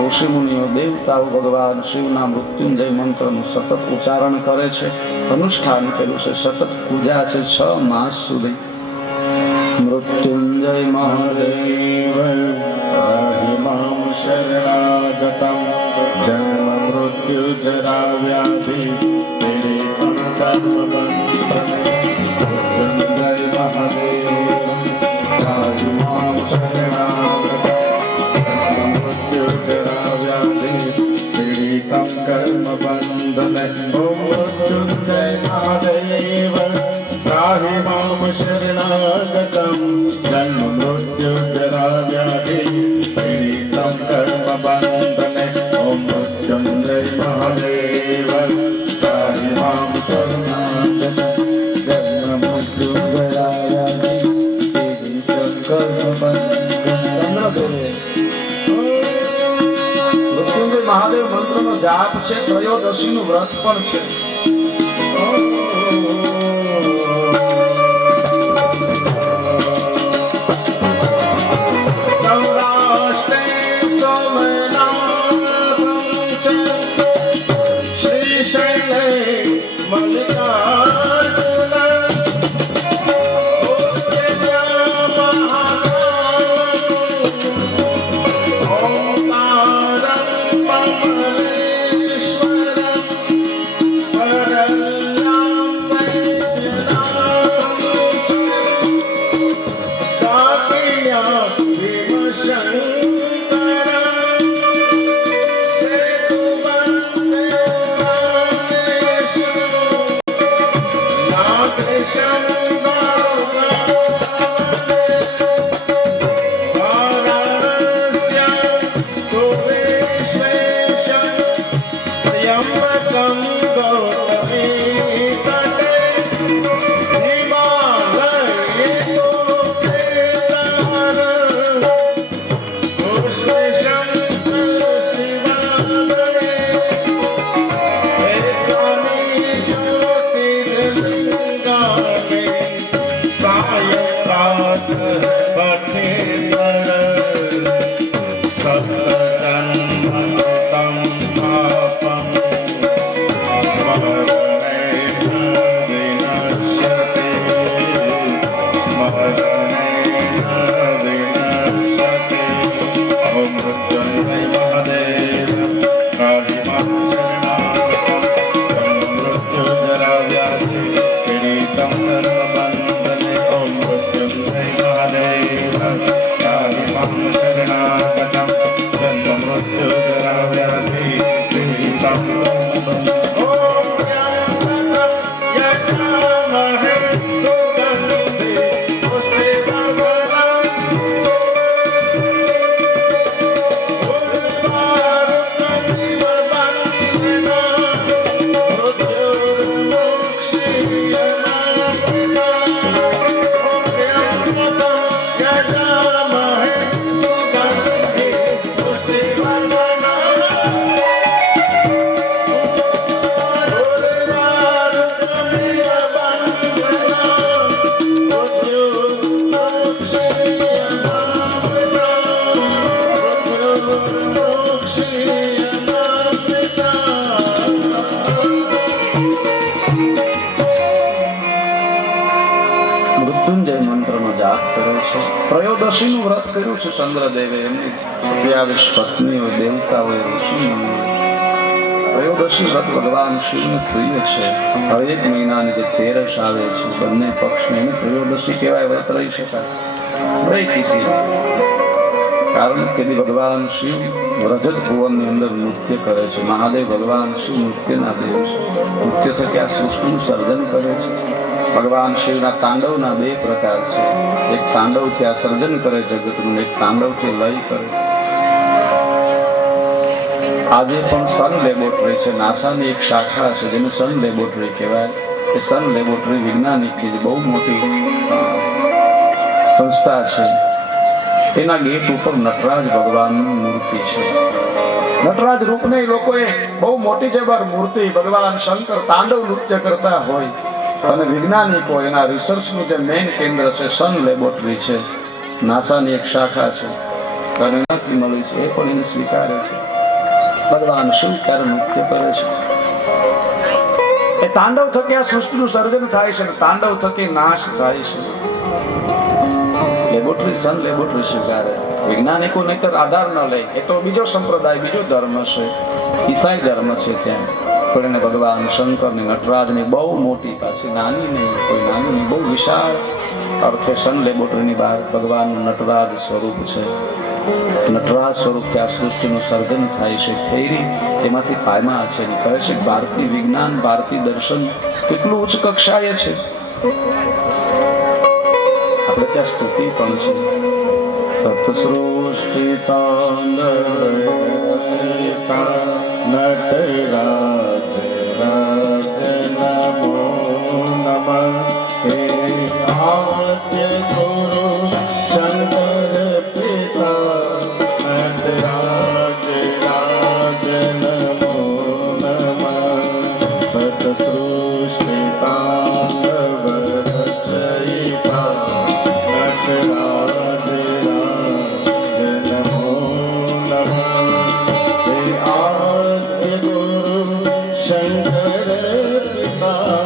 ઋષિમુનિઓ, દેવતાઓ ભગવાન શિવના મૃત્યુંજય મંત્રનું સતત ઉચ્ચારણ કરે છે, અનુષ્ઠાન કર્યું છે, સતત પૂજા છે 6 માસ સુધી. મૃત્યુંજય મહાદેવ હિમામ શરણાગતમ જન્મ મૃત્યુ જરા વ્યાધિ પીડિતમ કર્મ બંધને મૃત્યુંજય મહાદેવ હિમામ શરણાગતમ મૃત્યુ જરા વ્યાધિ પીડિતમ કર્મ બંધને મૃત્યુંજય મહાદેવ त्राहि मां शरणागतं जन्म मृत्यु जरा व्याधि पीडितं कर्म बन्धने ॐ मृत्युञ्जय महादेव त्राहि मां शरणागतं जन्म मृत्यु जरा व्याधि पीडितं कर्म बन्धने. મૃત્યુંજય મહાદેવ મંત્રનો જાપ છે, ત્રયોદશીનું વ્રત પણ છે. ત્રયોદશીનું વ્રત કર્યું છે ચંદ્રદેવે. એમની 27 પત્નીઓ, દેવતાઓએ, ઋષિમુનિઓ. ત્રયોદશી વ્રત ભગવાન શિવને પ્રિય છે. હરેક મહિનાની જે 13 આવે છે બંને પક્ષને, એને ત્રયોદશી કહેવાય. વ્રત રહી શકાય. કારણ કે ભગવાન શિવ રજત ભુવનની અંદર નૃત્ય કરે છે. મહાદેવ ભગવાન શિવ નૃત્યના દેવ છે. નૃત્ય થકી આ સૃષ્ટિનું સર્જન કરે છે. ભગવાન શિવના તાંડવના બે પ્રકાર છે. એક તાંડવથી આ સર્જન કરે જગતનું, એક તાંડવથી લય કરે. આજે પણ સન લેબોરેટરી છે, નાસાની એક શાખા છે જેને સન લેબોરેટરી કહેવાય. એ સન લેબોરેટરી વૈજ્ઞાનિકની જે બહુ મોટી સંસ્થા છે, તેના ગેટ ઉપર નટરાજ ભગવાનની મૂર્તિ છે. નટરાજ રૂપને લોકોએ બહુ મોટી જબર મૂર્તિ, ભગવાન શંકર તાંડવ નૃત્ય કરતા હોય અને વૈજ્ઞાનિકો એના રિસર્ચનું જે મેઇન કેન્દ્ર છે સન લેબોરેટરી છે, નાસાની એક શાખા છે અને એનાથી મળી છે, એ પણ એને સ્વીકારે છે. ભગવાન શિવ ત્યારે નૃત્ય કરે છે. એ તાંડવ થકી આ સૃષ્ટિનું સર્જન થાય છે, તાંડવ થકી નાશ થાય છે. લેબોરેટરી સન લેબોરેટરી સ્વીકારે. વૈજ્ઞાનિકો નહીતર આધાર ન લે. એ તો બીજો સંપ્રદાય, બીજો ધર્મ છે, ઈસાઈ ધર્મ છે ત્યાં. પણ એને ભગવાન શંકરની નટરાજની બહુ મોટી, પાછી નાની નહીં, કોઈ નાની નહીં, બહુ વિશાળ અર્થે સન લેબોરેટરીની બહાર ભગવાનનું નટરાજ સ્વરૂપ છે. નટરાજ સ્વરૂપથી આ સૃષ્ટિનું સર્જન થાય છે. થેરી એમાંથી પાયમાં છે. કહે છે ભારતીય વિજ્ઞાન, ભારતીય દર્શન કેટલું ઉચ્ચ કક્ષાએ છે. આપણે ત્યાં સ્તુતિ પણ છે. સતસૃષ્ટિ નટરાજ રાજ નમો નમઃ. હે આદ્ય ગુરુ શંકર પિતા નટરાજ રાજ નમો નમઃ. સતસૃષ્ટિ તાંડવ રચયિતા નટરાજ રાજ નમો નમઃ. હે આદ્ય ગુરુ શંકર પિતા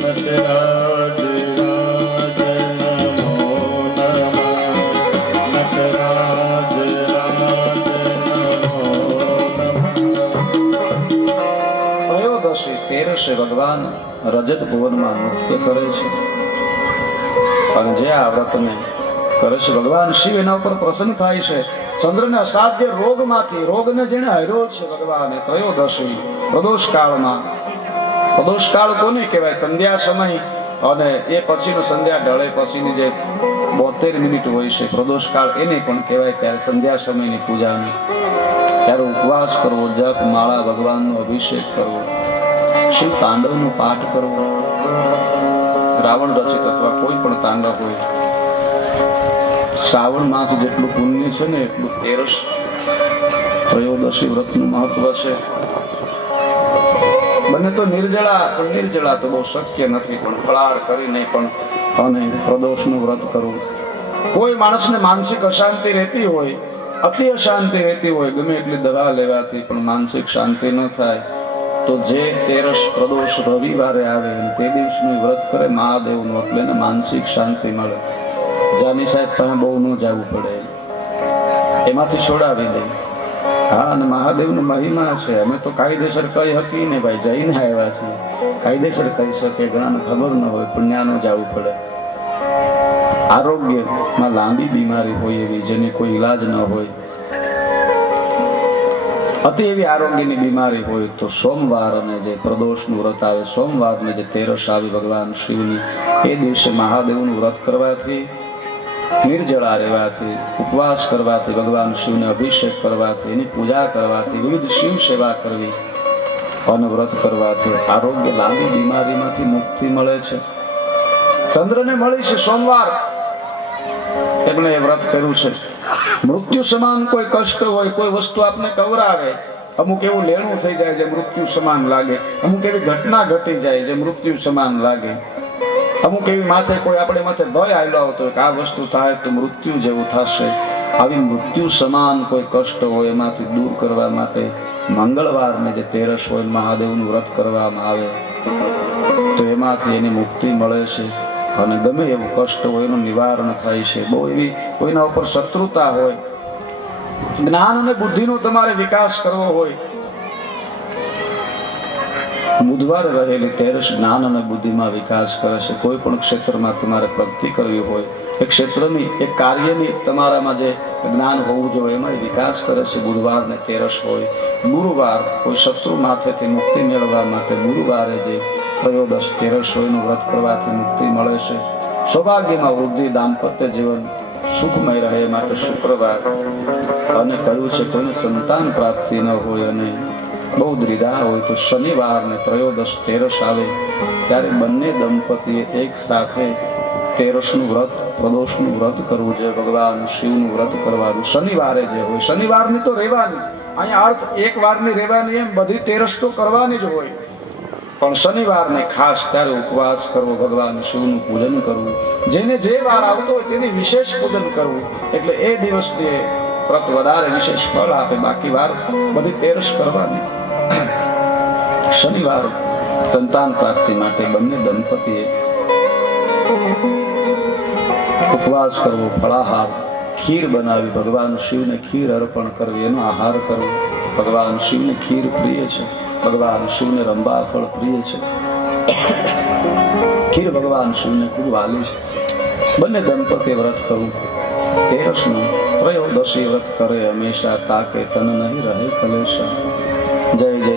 નટરાજ રાજ નમો નમઃ. નટરાજ રાજ નમો નમઃ. ત્રયોદશી તેરસે ભગવાન રજત ભુવનમાં નૃત્ય કરે છે. અને જે આ વ્રતને કરે છે ભગવાન શિવ એના ઉપર પ્રસન્ન થાય છે. ચંદ્રને અસાધ્ય રોગમાંથી, રોગને જેને હર્યો છે ભગવાને ત્રયોદશી પ્રદોષ કાળમાં. પ્રદોષ કાળ કોને કહેવાય? સંધ્યા સમય અને એ પછીનો સંધ્યા ઢળે પછીની જે 72 મિનિટ હોય છે પ્રદોષ કાળ, એને પણ કહેવાય. ત્યારે સંધ્યા સમયની પૂજાની, ત્યારે ઉપવાસ કરવો, જપ માળા, ભગવાનનો અભિષેક કરવો, શિવ તાંડવનો પાઠ કરવો. રાવણ રચિત અથવા કોઈ પણ તાંડવ હોય, શ્રાવણ માસ જેટલું પુણ્ય છે ને એટલું તેરસ ત્રયોદશી વ્રતનું મહત્વ છે. બને તો નિર્જળા, પણ નિર્જળા તો બહુ શક્ય નથી, પણ ફળાર કરીને પણ અને પ્રદોષનું વ્રત કરવું. કોઈ માણસને માનસિક અશાંતિ રહેતી હોય, અતિ અશાંતિ રહેતી હોય, ગમે એટલી દવા લેવાથી પણ માનસિક શાંતિ ન થાય, તો જે તેરસ પ્રદોષ રવિવારે આવે અને તે દિવસનું વ્રત કરે મહાદેવનું, એટલે એને માનસિક શાંતિ મળે. જાની સાહેબ તમે બહુ ન જવું પડે, એમાંથી છોડાવી દે. હા, અને મહાદેવનો મહિમા છે. અમે તો કાયદેસર કઈ હતી ને ભાઈ, જઈને આવ્યા છીએ. કાયદેસર કહી શકે, ઘણાને ખબર ન હોય, પણ ત્યાં ન જવું પડે. આરોગ્યમાં લાંબી બીમારી હોય એવી, જેની કોઈ ઈલાજ ન હોય, અતિ એવી આરોગ્યની બીમારી હોય, તો સોમવાર અને જે પ્રદોષનું વ્રત આવે, સોમવારને જે તેરસ આવી ભગવાન શિવની, એ દિવસે મહાદેવનું વ્રત કરવાથી, નિર્જળા રહેવાથી, ઉપવાસ કરવાથી, ભગવાન શિવને અભિષેક કરવાથી, એની પૂજા કરવાથી, વિવિધ શિવ સેવા કરવી અને વ્રત કરવાથી આરોગ્ય, લાંબી બીમારીમાંથી મુક્તિ મળે છે. ચંદ્રને મળી છે સોમવાર, એમણે એ વ્રત કર્યું છે. મૃત્યુ સમાન કોઈ કષ્ટ હોય, કોઈ વસ્તુ આપને કવરાવે, અમુક એવું લેણું થઈ જાય જે મૃત્યુ સમાન લાગે, અમુક એવી ઘટના ઘટી જાય જે મૃત્યુ સમાન લાગે, અમુક એવી માથે કોઈ આપણે માથે ભય આવેલો આવતો હોય કે આ વસ્તુ થાય તો મૃત્યુ જેવું થશે. આવી મૃત્યુ સમાન કોઈ કષ્ટ હોય, એમાંથી દૂર કરવા માટે મંગળવારને જે તેરસ હોય મહાદેવનું વ્રત કરવામાં આવે તો એમાંથી એની મુક્તિ મળે છે. અને ગમે એવું કષ્ટ હોય એનું નિવારણ થાય છે. બહુ એવી કોઈના ઉપર શત્રુતા હોય, જ્ઞાન અને બુદ્ધિનો તમારે વિકાસ કરવો હોય, બુધવારે રહેલી તેરસ જ્ઞાન અને બુદ્ધિમાં વિકાસ કરે છે. કોઈ પણ ક્ષેત્રમાં તમારે પ્રગતિ કરવી હોય, એ ક્ષેત્રની એ કાર્યની તમારામાં જે જ્ઞાન હોવું જોઈએ એમાં વિકાસ કરે છે. બુધવાર ને તેરસ હોય. ગુરુવાર કોઈ શત્રુ માથેથી મુક્તિ મેળવવા માટે ગુરુવારે જે ત્રયોદશ તેરસ હોય એનું વ્રત કરવાથી મુક્તિ મળે છે. સૌભાગ્યમાં વૃદ્ધિ, દાંપત્ય જીવન સુખમય રહે માટે શુક્રવાર. અને કહ્યું છે કોઈને સંતાન પ્રાપ્તિ ન હોય અને બહુ દ્વિધા હોય તો શનિવાર ને ત્રયોદશ તેરસ આવે ત્યારે બંને દંપતીએ એક સાથે તેરસનું વ્રત, પ્રદોષનું વ્રત કરવું જોઈએ. ભગવાન શિવનું વ્રત કરવાનું શનિવારે જે હોય. શનિવારની તો રહેવાની જ. અહીંયા અર્થ એક વારની રહેવાની એમ બધી તેરસ તો કરવાની જ હોય, પણ શનિવારને ખાસ ત્યારે ઉપવાસ કરવો, ભગવાન શિવનું પૂજન કરવું. જેને જે વાર આવતો હોય તેની વિશેષ પૂજન કરવું, એટલે એ દિવસને વ્રત વધારે વિશેષ ફળ આપે. બાકી વાર બધી તેરસ કરવાની. શનિવાર સંતાન પ્રાપ્તિ માટે બંને દંપતીએ ઉપવાસ કરવો, ફળાહાર, ખીર બનાવી ભગવાન શિવને ખીર અર્પણ કરવી, એનો આહાર કરવો. ભગવાન શિવને ખીર પ્રિય છે, ભગવાન શિવને રંબા ફળ પ્રિય છે. ખીર ભગવાન શિવને ખૂબ વાલી છે. બંને દંપતી વ્રત કરવું. તેરસનું ત્રયોદશી વ્રત કરે હંમેશા, તાકે તન નહીં રહે કલેશા. જય જય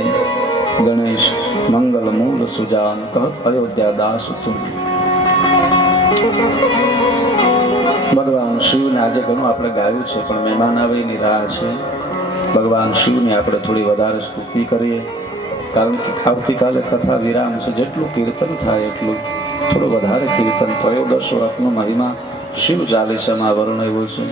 ગણેશ મંગલ મૂળ સુજાન, કહત અયોધ્યા દાસ તું. ભગવાન શિવને આજે ઘણું આપણે ગાયું છે, પણ મહેમાન આવે એની રાહ છે. ભગવાન શિવને આપણે થોડી વધારે સ્તુતિ કરીએ, કારણ કે આવતીકાલે કથા વિરામ છે. જેટલું કીર્તન થાય એટલું થોડું વધારે કીર્તન. ત્રયોદશ વ્રતનો મહિમા શિવ ચાલીસામાં વર્ણવ્યો છે.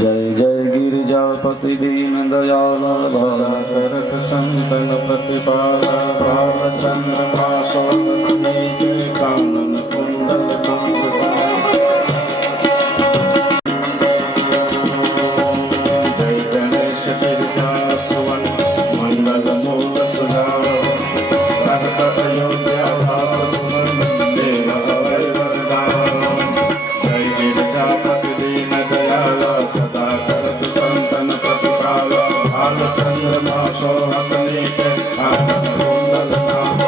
જય જય ગિરિજાપતિ દીન દયાલ ભરત સંતન પ્રતિપાલા ભાલચંદ્રમાં સોમની કાનન કુંડલ જય ગણેશ ગિરિજાસવન મંગલ મૂળ સુધાર રહત અયોધ્યા દેવ હવૈ વરદાન. જય ગિરિજાપતિ દીન દયાલ સદા કરત સંતન પ્રતિપાલ ભાલચંદ્रमा सोहकनी के कानन कुंडल नाम.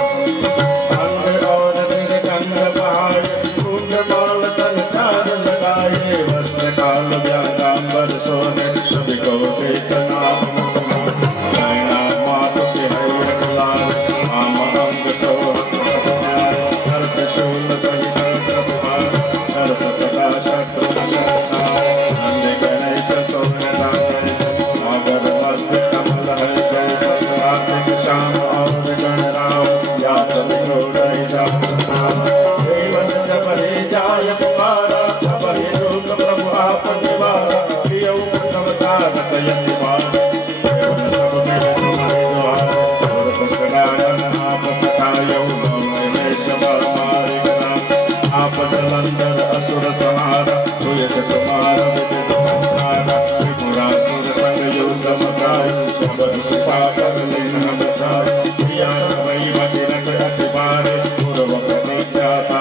अंग और सिर कंद बहाए कुंड माल तन चार लगाए. वस्त्र काल व्यागांबर सोने सुधि कौशिक नाम. नैना मात के हरिहर लाल आम अंग सोहक सब न्याय. सर्प शूल सहित प्रभुभार सर्प सदा शत्रु नंद गणेश सोने गणेश सागर मध्य कमल है जैसा कार्तिक श्याम और गणराम. यात विनोदय जात नाम देवन जब रे जाय पुकारा सब हे लोक प्रभु आप निवारा. प्रियौ सब तारक यति बार देवन सब मिल तुम्हारे द्वार. और पुष्करानन आप कथायौ गणेश मारे गणा. आप जलंधर असुर संहारा सुयश कुमार विदित संहारा. त्रिपुरासुर संग युद्ध मचाए सब कृपा कर लीन बचाए. प्रिया वही मतिरक अति पारे पूर्व प्रतिज्ञा था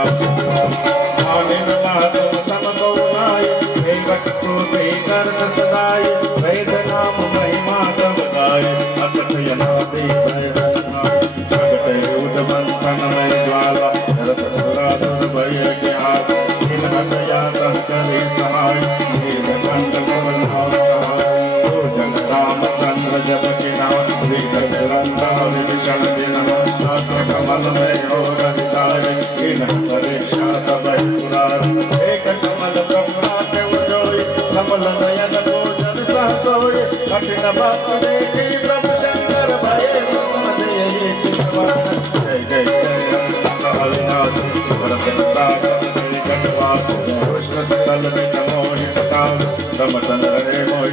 आनंद माधव सम गौनाय. वेंकट स्तुति करत सदाय वेद नाम महिमा तब गाय. अकथ यनादि भय प्रगट युद्ध मंथन में ज्वाला. धरत सुरासुर भय के हाथ इनहत यातः करे सहाय. नीलकंठ कमल जन रामचंद्र जप के नाम वेद ग्रंथ विभीषण दिन शास्त्र कमल में और हिताय. इन्ह परीक्षा सब पुराण एक कमल ब्रह्मांड उजोय. कमल नयन भोजन सह सोय. कठिन भक्त देखी प्रभु शंकर भय प्रसादय एक भगवान. जय जय जय अविनाशी भरत प्रताप कटवास. कृष्ण सकल विघ्न मोहि सकाल समतन रहे मोहि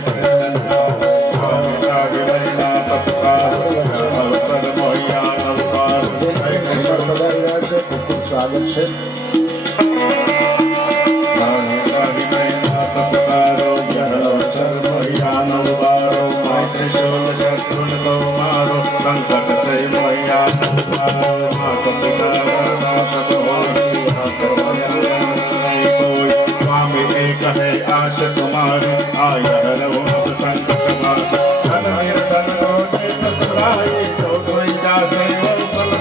अवसर मोहिया नवपार. સ્વાગત છે. अवसर मोहिया नवपारो त्रिशूल शत्रुन को मारो. संकट से मोहिया नवपारो मात पिता सब होई. स्वामी एक है आश तुम्हारी आय हरऊ अब संकट मार. धन निर्धन को चेत सुराई. तो कोई दास फल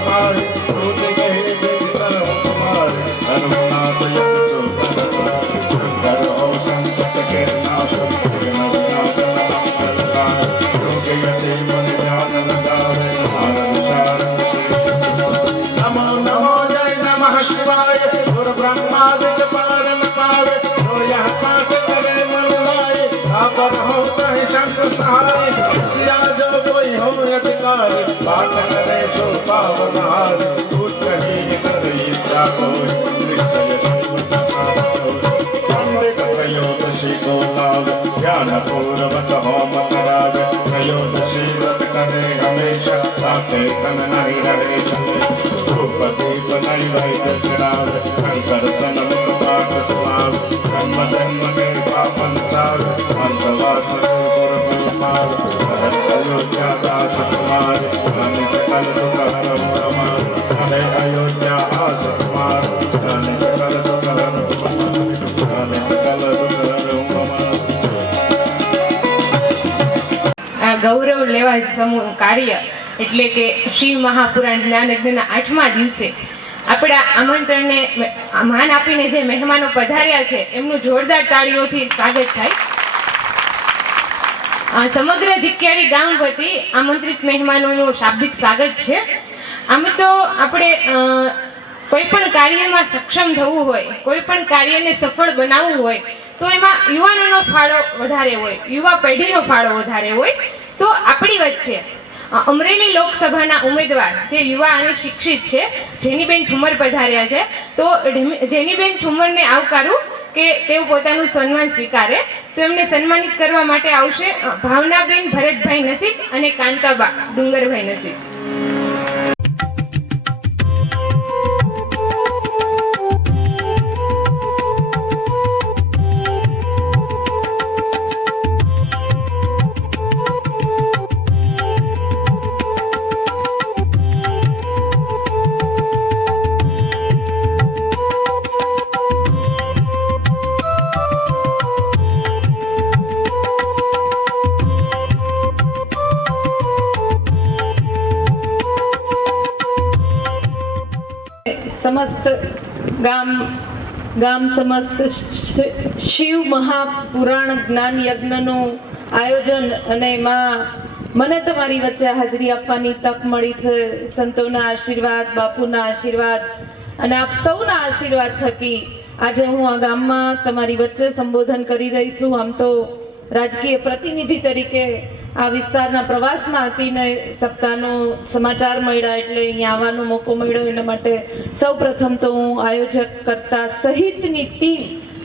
नारी पाठ करे सो पावन हारी दूत कही कर इच्छा को निश्चय श्रीमत पंडित त्रयोदशी गोलाल ज्ञान पूर्वक होम करावे त्रयोदशी व्रत करे हमेशा साथे तन नहीं रहे धूप दीप नैवेद्य चढ़ावे शंकर सनमुख पाठ सुनावे जन्म जन्म के पापन सार अंतवास गुरु पार अयोध्या दास कुमार धन सकल दुख हरम कुमार हरे अयोध्या आस कुमार धन सकल दुख हरम धन सकल दुख हरम कुमार આ ગૌરવ લેવા સમૂહ કાર્ય એટલે કે શિવ મહાપુરાણ જ્ઞાન યજ્ઞના 8મા દિવસે આપણા આમંત્રણને માન આપીને જે મહેમાનો પધાર્યા છે એમનું જોરદાર તાળીઓથી સ્વાગત થાય. સમગ્ર જીક્યારી ગામ વતી આમંત્રિત મહેમાનોનું શાબ્દિક સ્વાગત છે. આમ તો આપણે કોઈ પણ કાર્યમાં સક્ષમ થવું હોય, કોઈ પણ કાર્યને સફળ બનાવવું હોય તો એમાં યુવાનોનો ફાળો વધારે હોય, યુવા પેઢીનો ફાળો વધારે હોય. તો આપણી વચ્ચે અમરેલી લોકસભાના ઉમેદવાર જે યુવા અને શિક્ષિત છે જેનીબેન ઠુમર પધાર્યા છે. તો જેનીબેન ઠુમરને આવકારું કે તેઓ પોતાનું સન્માન સ્વીકારે. તો એમને સન્માનિત કરવા માટે આવશે ભાવનાબેન ભરતભાઈ નસીબ અને કાંતાબા ડુંગરભાઈ નસીબ. સમસ્ત ગામ સમસ્ત શિવ મહાપુરાણ જ્ઞાન યજ્ઞનું આયોજન અને એમાં મને તમારી વચ્ચે હાજરી આપવાની તક મળી છે. સંતોના આશીર્વાદ, બાપુના આશીર્વાદ અને આપ સૌના આશીર્વાદ થકી આજે હું આ ગામમાં તમારી વચ્ચે સંબોધન કરી રહી છું. આમ તો રાજકીય પ્રતિનિધિ તરીકે આ વિસ્તારના પ્રવાસમાં હતી ને સપ્તાહનો સમાચાર મળ્યા એટલે અહીંયા આવવાનો મોકો મળ્યો. એના માટે સૌ પ્રથમ તો હું આયોજક કરતા સહિતની ટીમ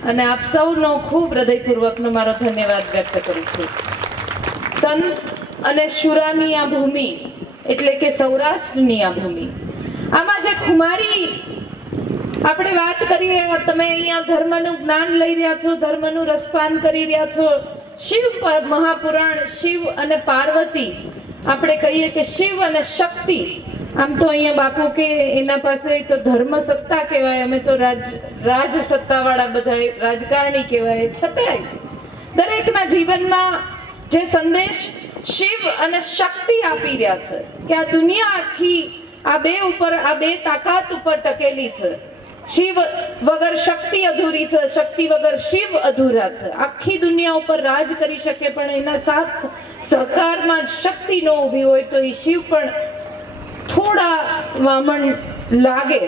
અને આપ સૌનો ખૂબ હૃદયપૂર્વકનો મારો ધન્યવાદ વ્યક્ત કરું છું. સંત અને શુરાની આ ભૂમિ એટલે કે સૌરાષ્ટ્રની આ ભૂમિ, આમાં જે ખુમારી આપણે વાત કરીએ, તમે અહીંયા ધર્મનું જ્ઞાન લઈ રહ્યા છો, ધર્મનું રસપાન કરી રહ્યા છો. શિવ મહાપુરાણ, શિવ અને પાર્વતી, આપણે કહીએ કે શિવ અને શક્તિ. આમ તો અહીંયા બાપુ કે એના પાસે તો ધર્મ સત્તા કહેવાય, અમે તો રાજ સત્તાવાળા બધા રાજકારણી કહેવાય. છતાંય દરેકના જીવનમાં જે સંદેશ શિવ અને શક્તિ આપી રહ્યા છે કે આ દુનિયા આખી આ બે તાકાત ઉપર ટકેલી છે. શિવ વગર શક્તિ અધૂરી છે, શક્તિ વગર શિવ અધૂરા છે. આખી દુનિયા ઉપર રાજ કરી શકે પણ એના સાથ સહકારમાં શક્તિ ન ઊભી હોય તો એ શિવ પણ થોડા વામણ લાગે.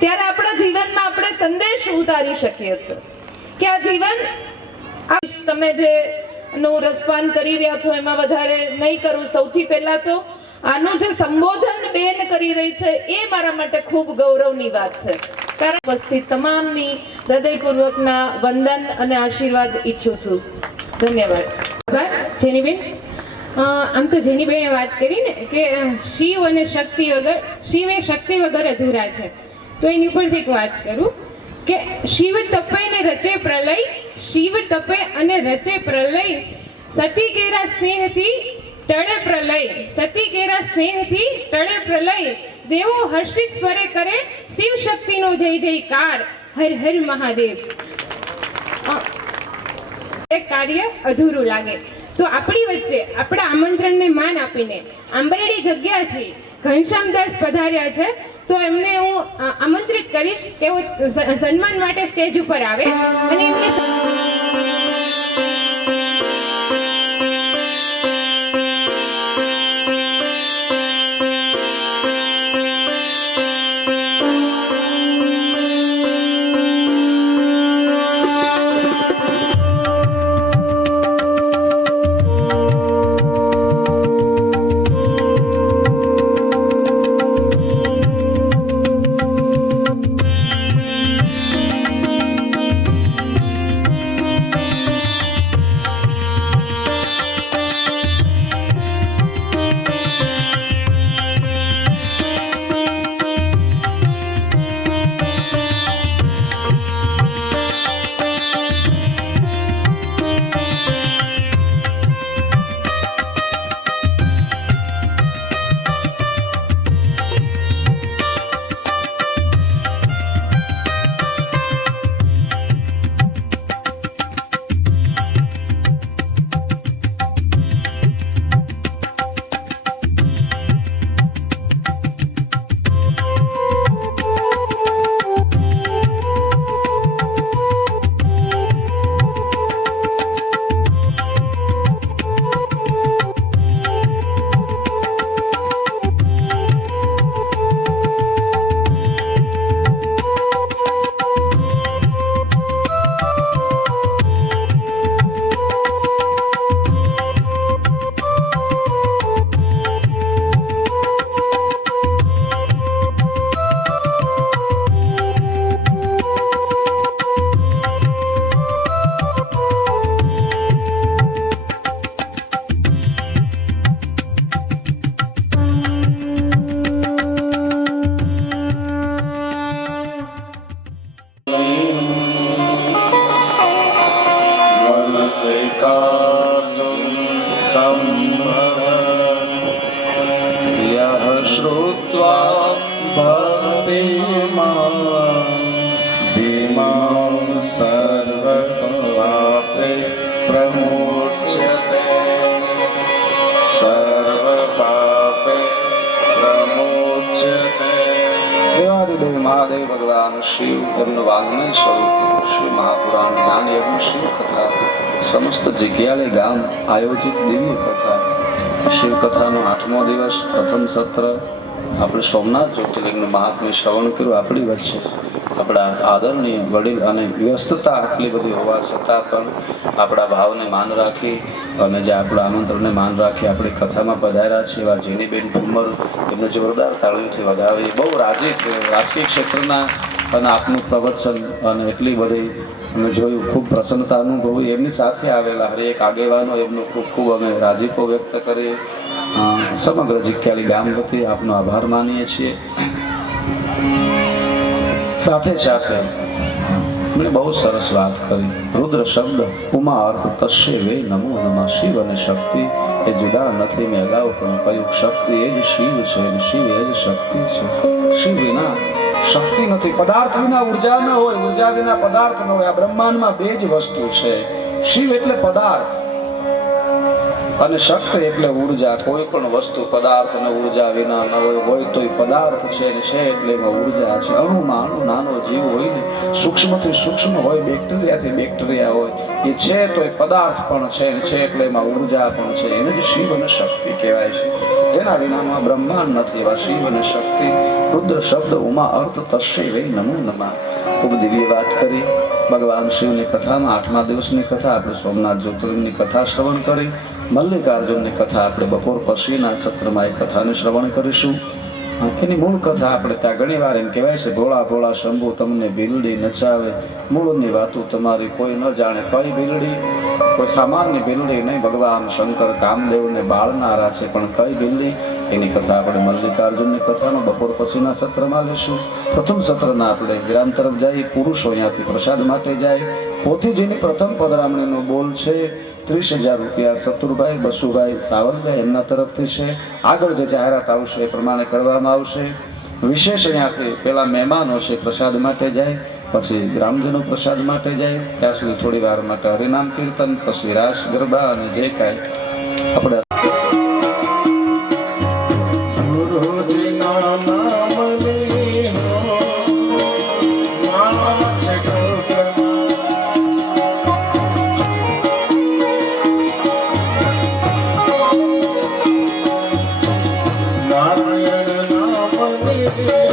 ત્યારે આપણા જીવનમાં આપણે સંદેશ ઉતારી શકીએ છીએ કે આ જીવન તમે જે નું રસપાન કરી રહ્યા છો એમાં વધારે નહીં કરું. સૌથી પહેલા તો આનું જે સંબોધન બેન કરી રહી છે એ મારા માટે ખૂબ ગૌરવની વાત છે. કારણ ઉપસ્થિત તમામની હૃદયપૂર્વકના વંદન અને આશીર્વાદ ઈચ્છું છું. ધન્યવાદ. જેનીબેન, આમ તો જેનીબેને વાત કરી ને કે શિવ અને શક્તિ વગર, શિવ એ શક્તિ વગર અધૂરા છે. તો એની ઉપરથી એક વાત કરું કે શિવ તપે ને રચે પ્રલય, શિવ તપે અને રચે પ્રલય, સતી કેરા સ્નેહથી ટળે પ્રલય, સતી કેરા સ્નેહથી ટળે પ્રલય, દેવો હર્ષિત સ્વરે કરે શિવ શક્તિનો જય જયકાર, હર હર મહાદેવ. એક કાર્ય અધૂરું લાગે તો આપણી વચ્ચે આપણા આમંત્રણને માન આપીને આંબરડી જગ્યાથી ઘનશ્યામદાસ પધાર્યા છે. તો એમને હું આમંત્રિત કરીશ કે સન્માન માટે સ્ટેજ ઉપર આવે અને એમને ત્વાં ભક્તિમાન ધીમાં સર્વપાપે પ્રમોચ્યતે સર્વપાપે પ્રમોચ્યતે. દેવાદિદેવ મહાદેવ ભગવાન શિવ તેમનું વાગ્મય સ્વરૂપ શિવ મહાપુરાણ જ્ઞાન યજ્ઞ શિવ કથા સમસ્ત જગ્યાએ ગામ આયોજિત દિવ્ય કથા શિવ કથાનો 8મો દિવસ પ્રથમ સત્ર આપણે સોમનાથ જ્યોતિર્લિંગનું મહાત્મ્ય શ્રવણ કર્યું. આપણી વચ્ચે આપણા આદરણીય વડીલ અને વ્યસ્તતા આટલી બધી હોવા છતાં પણ આપણા ભાવને માન રાખી અને જે આપણા આમંત્રણને માન રાખી આપણી કથામાં પધાર્યા છે એવા જેનીબેન ઠુમર એમને જોરદાર તાળીઓથી વધાવી. બહુ રાજી થયો રાજકીય ક્ષેત્રના અને આપનું પ્રવચન અને એટલી બધી અમે જોયું, ખૂબ પ્રસન્નતા અનુભવી. એમની સાથે આવેલા હરેક આગેવાનો એમનો ખૂબ ખૂબ અમે રાજીપો વ્યક્ત કરી. સમગ્ર જિક્યાલી ગામ વતી આપનો આભાર માનીએ છીએ. સાથે સાથે મેં બહુ સરસ વાત કરી. રુદ્ર શબ્દ ઉમા અર્થ તસ્ય વે નમો નમઃ. શિવ અને શક્તિ એ જુદા નથી. મેં અગાઉ પણ કહ્યું શક્તિ એ જ શિવ છે અને શિવ એ જ શક્તિ છે. શિવ વિના શક્તિ નથી. પદાર્થ વિના ઉર્જા ન હોય, ઉર્જા વિના પદાર્થ ન હોય. આ બ્રહ્માંડમાં બે જ વસ્તુ છે. શિવ એટલે પદાર્થ અને શક્તિ એટલે ઉર્જા. કોઈ પણ વસ્તુ પદાર્થ અને ઉર્જા વિના ન હોય તો એ પદાર્થ છે ને છે એટલે એમાં ઉર્જા છે. અણુમાં અણુ નાનો જીવ હોય ને, સૂક્ષ્મથી સૂક્ષ્મ હોય, બેક્ટેરિયાથી બેક્ટેરિયા હોય, એ છે તો એ પદાર્થ પણ છે ને છે એટલે એમાં ઉર્જા પણ છે. એને જ શિવ અને શક્તિ કહેવાય છે. જેના વિનામાં બ્રહ્માંડ નથી એવા શિવ અને શક્તિ. રુદ્ર શબ્દ ઉમા અર્થ તસ્ય વે નમો નમઃ. ખૂબ દિવ્ય વાત કરી. ભગવાન શિવની કથામાં 8મા દિવસની કથા આપણે સોમનાથ જ્યોતિર્લિંગની કથા શ્રવણ કરી. મલ્લિકાર્જુનની કથા આપણે બપોર પછીના સત્રમાં એ કથાને શ્રવણ કરીશું. એની મૂળ કથા આપણે ત્યાં ઘણી વાર એમ કહેવાય છે ભોળા ભોળા શંભુ તમને ભીલડી નચાવે. મૂળની વાતો તમારી કોઈ ન જાણે. કઈ ભીલડી? કોઈ સામાન્ય ભીલડી નહીં. ભગવાન શંકર કામદેવને બાળનારા છે, પણ કઈ ભીલડી? એની કથા આપણે મલ્લિકાર્જુનની કથામાં બપોર પછીના સત્રમાં લઈશું. પ્રથમ સત્રના આપણે વિરામ તરફ જઈએ. પુરુષો અહીંયાથી પ્રસાદ માટે જાય. પોથીજીની પ્રથમ પધરામણીનો બોલ છે 30,000 રૂપિયા સતુરભાઈ બસુભાઈ સાવરભાઈ એમના તરફથી છે. આગળ જે જાહેરાત આવશે એ પ્રમાણે કરવામાં આવશે. વિશેષ અહીંયાથી પેલા મહેમાનો છે પ્રસાદ માટે જાય, પછી ગ્રામજનો પ્રસાદ માટે જાય. ત્યાં સુધી થોડી વાર માટે હરિનામ કીર્તન, પછી રાસ ગરબા અને જે કાંઈ આપણે ગુરુજીના નામ લીધો માછ નારાયણ નામ લીધો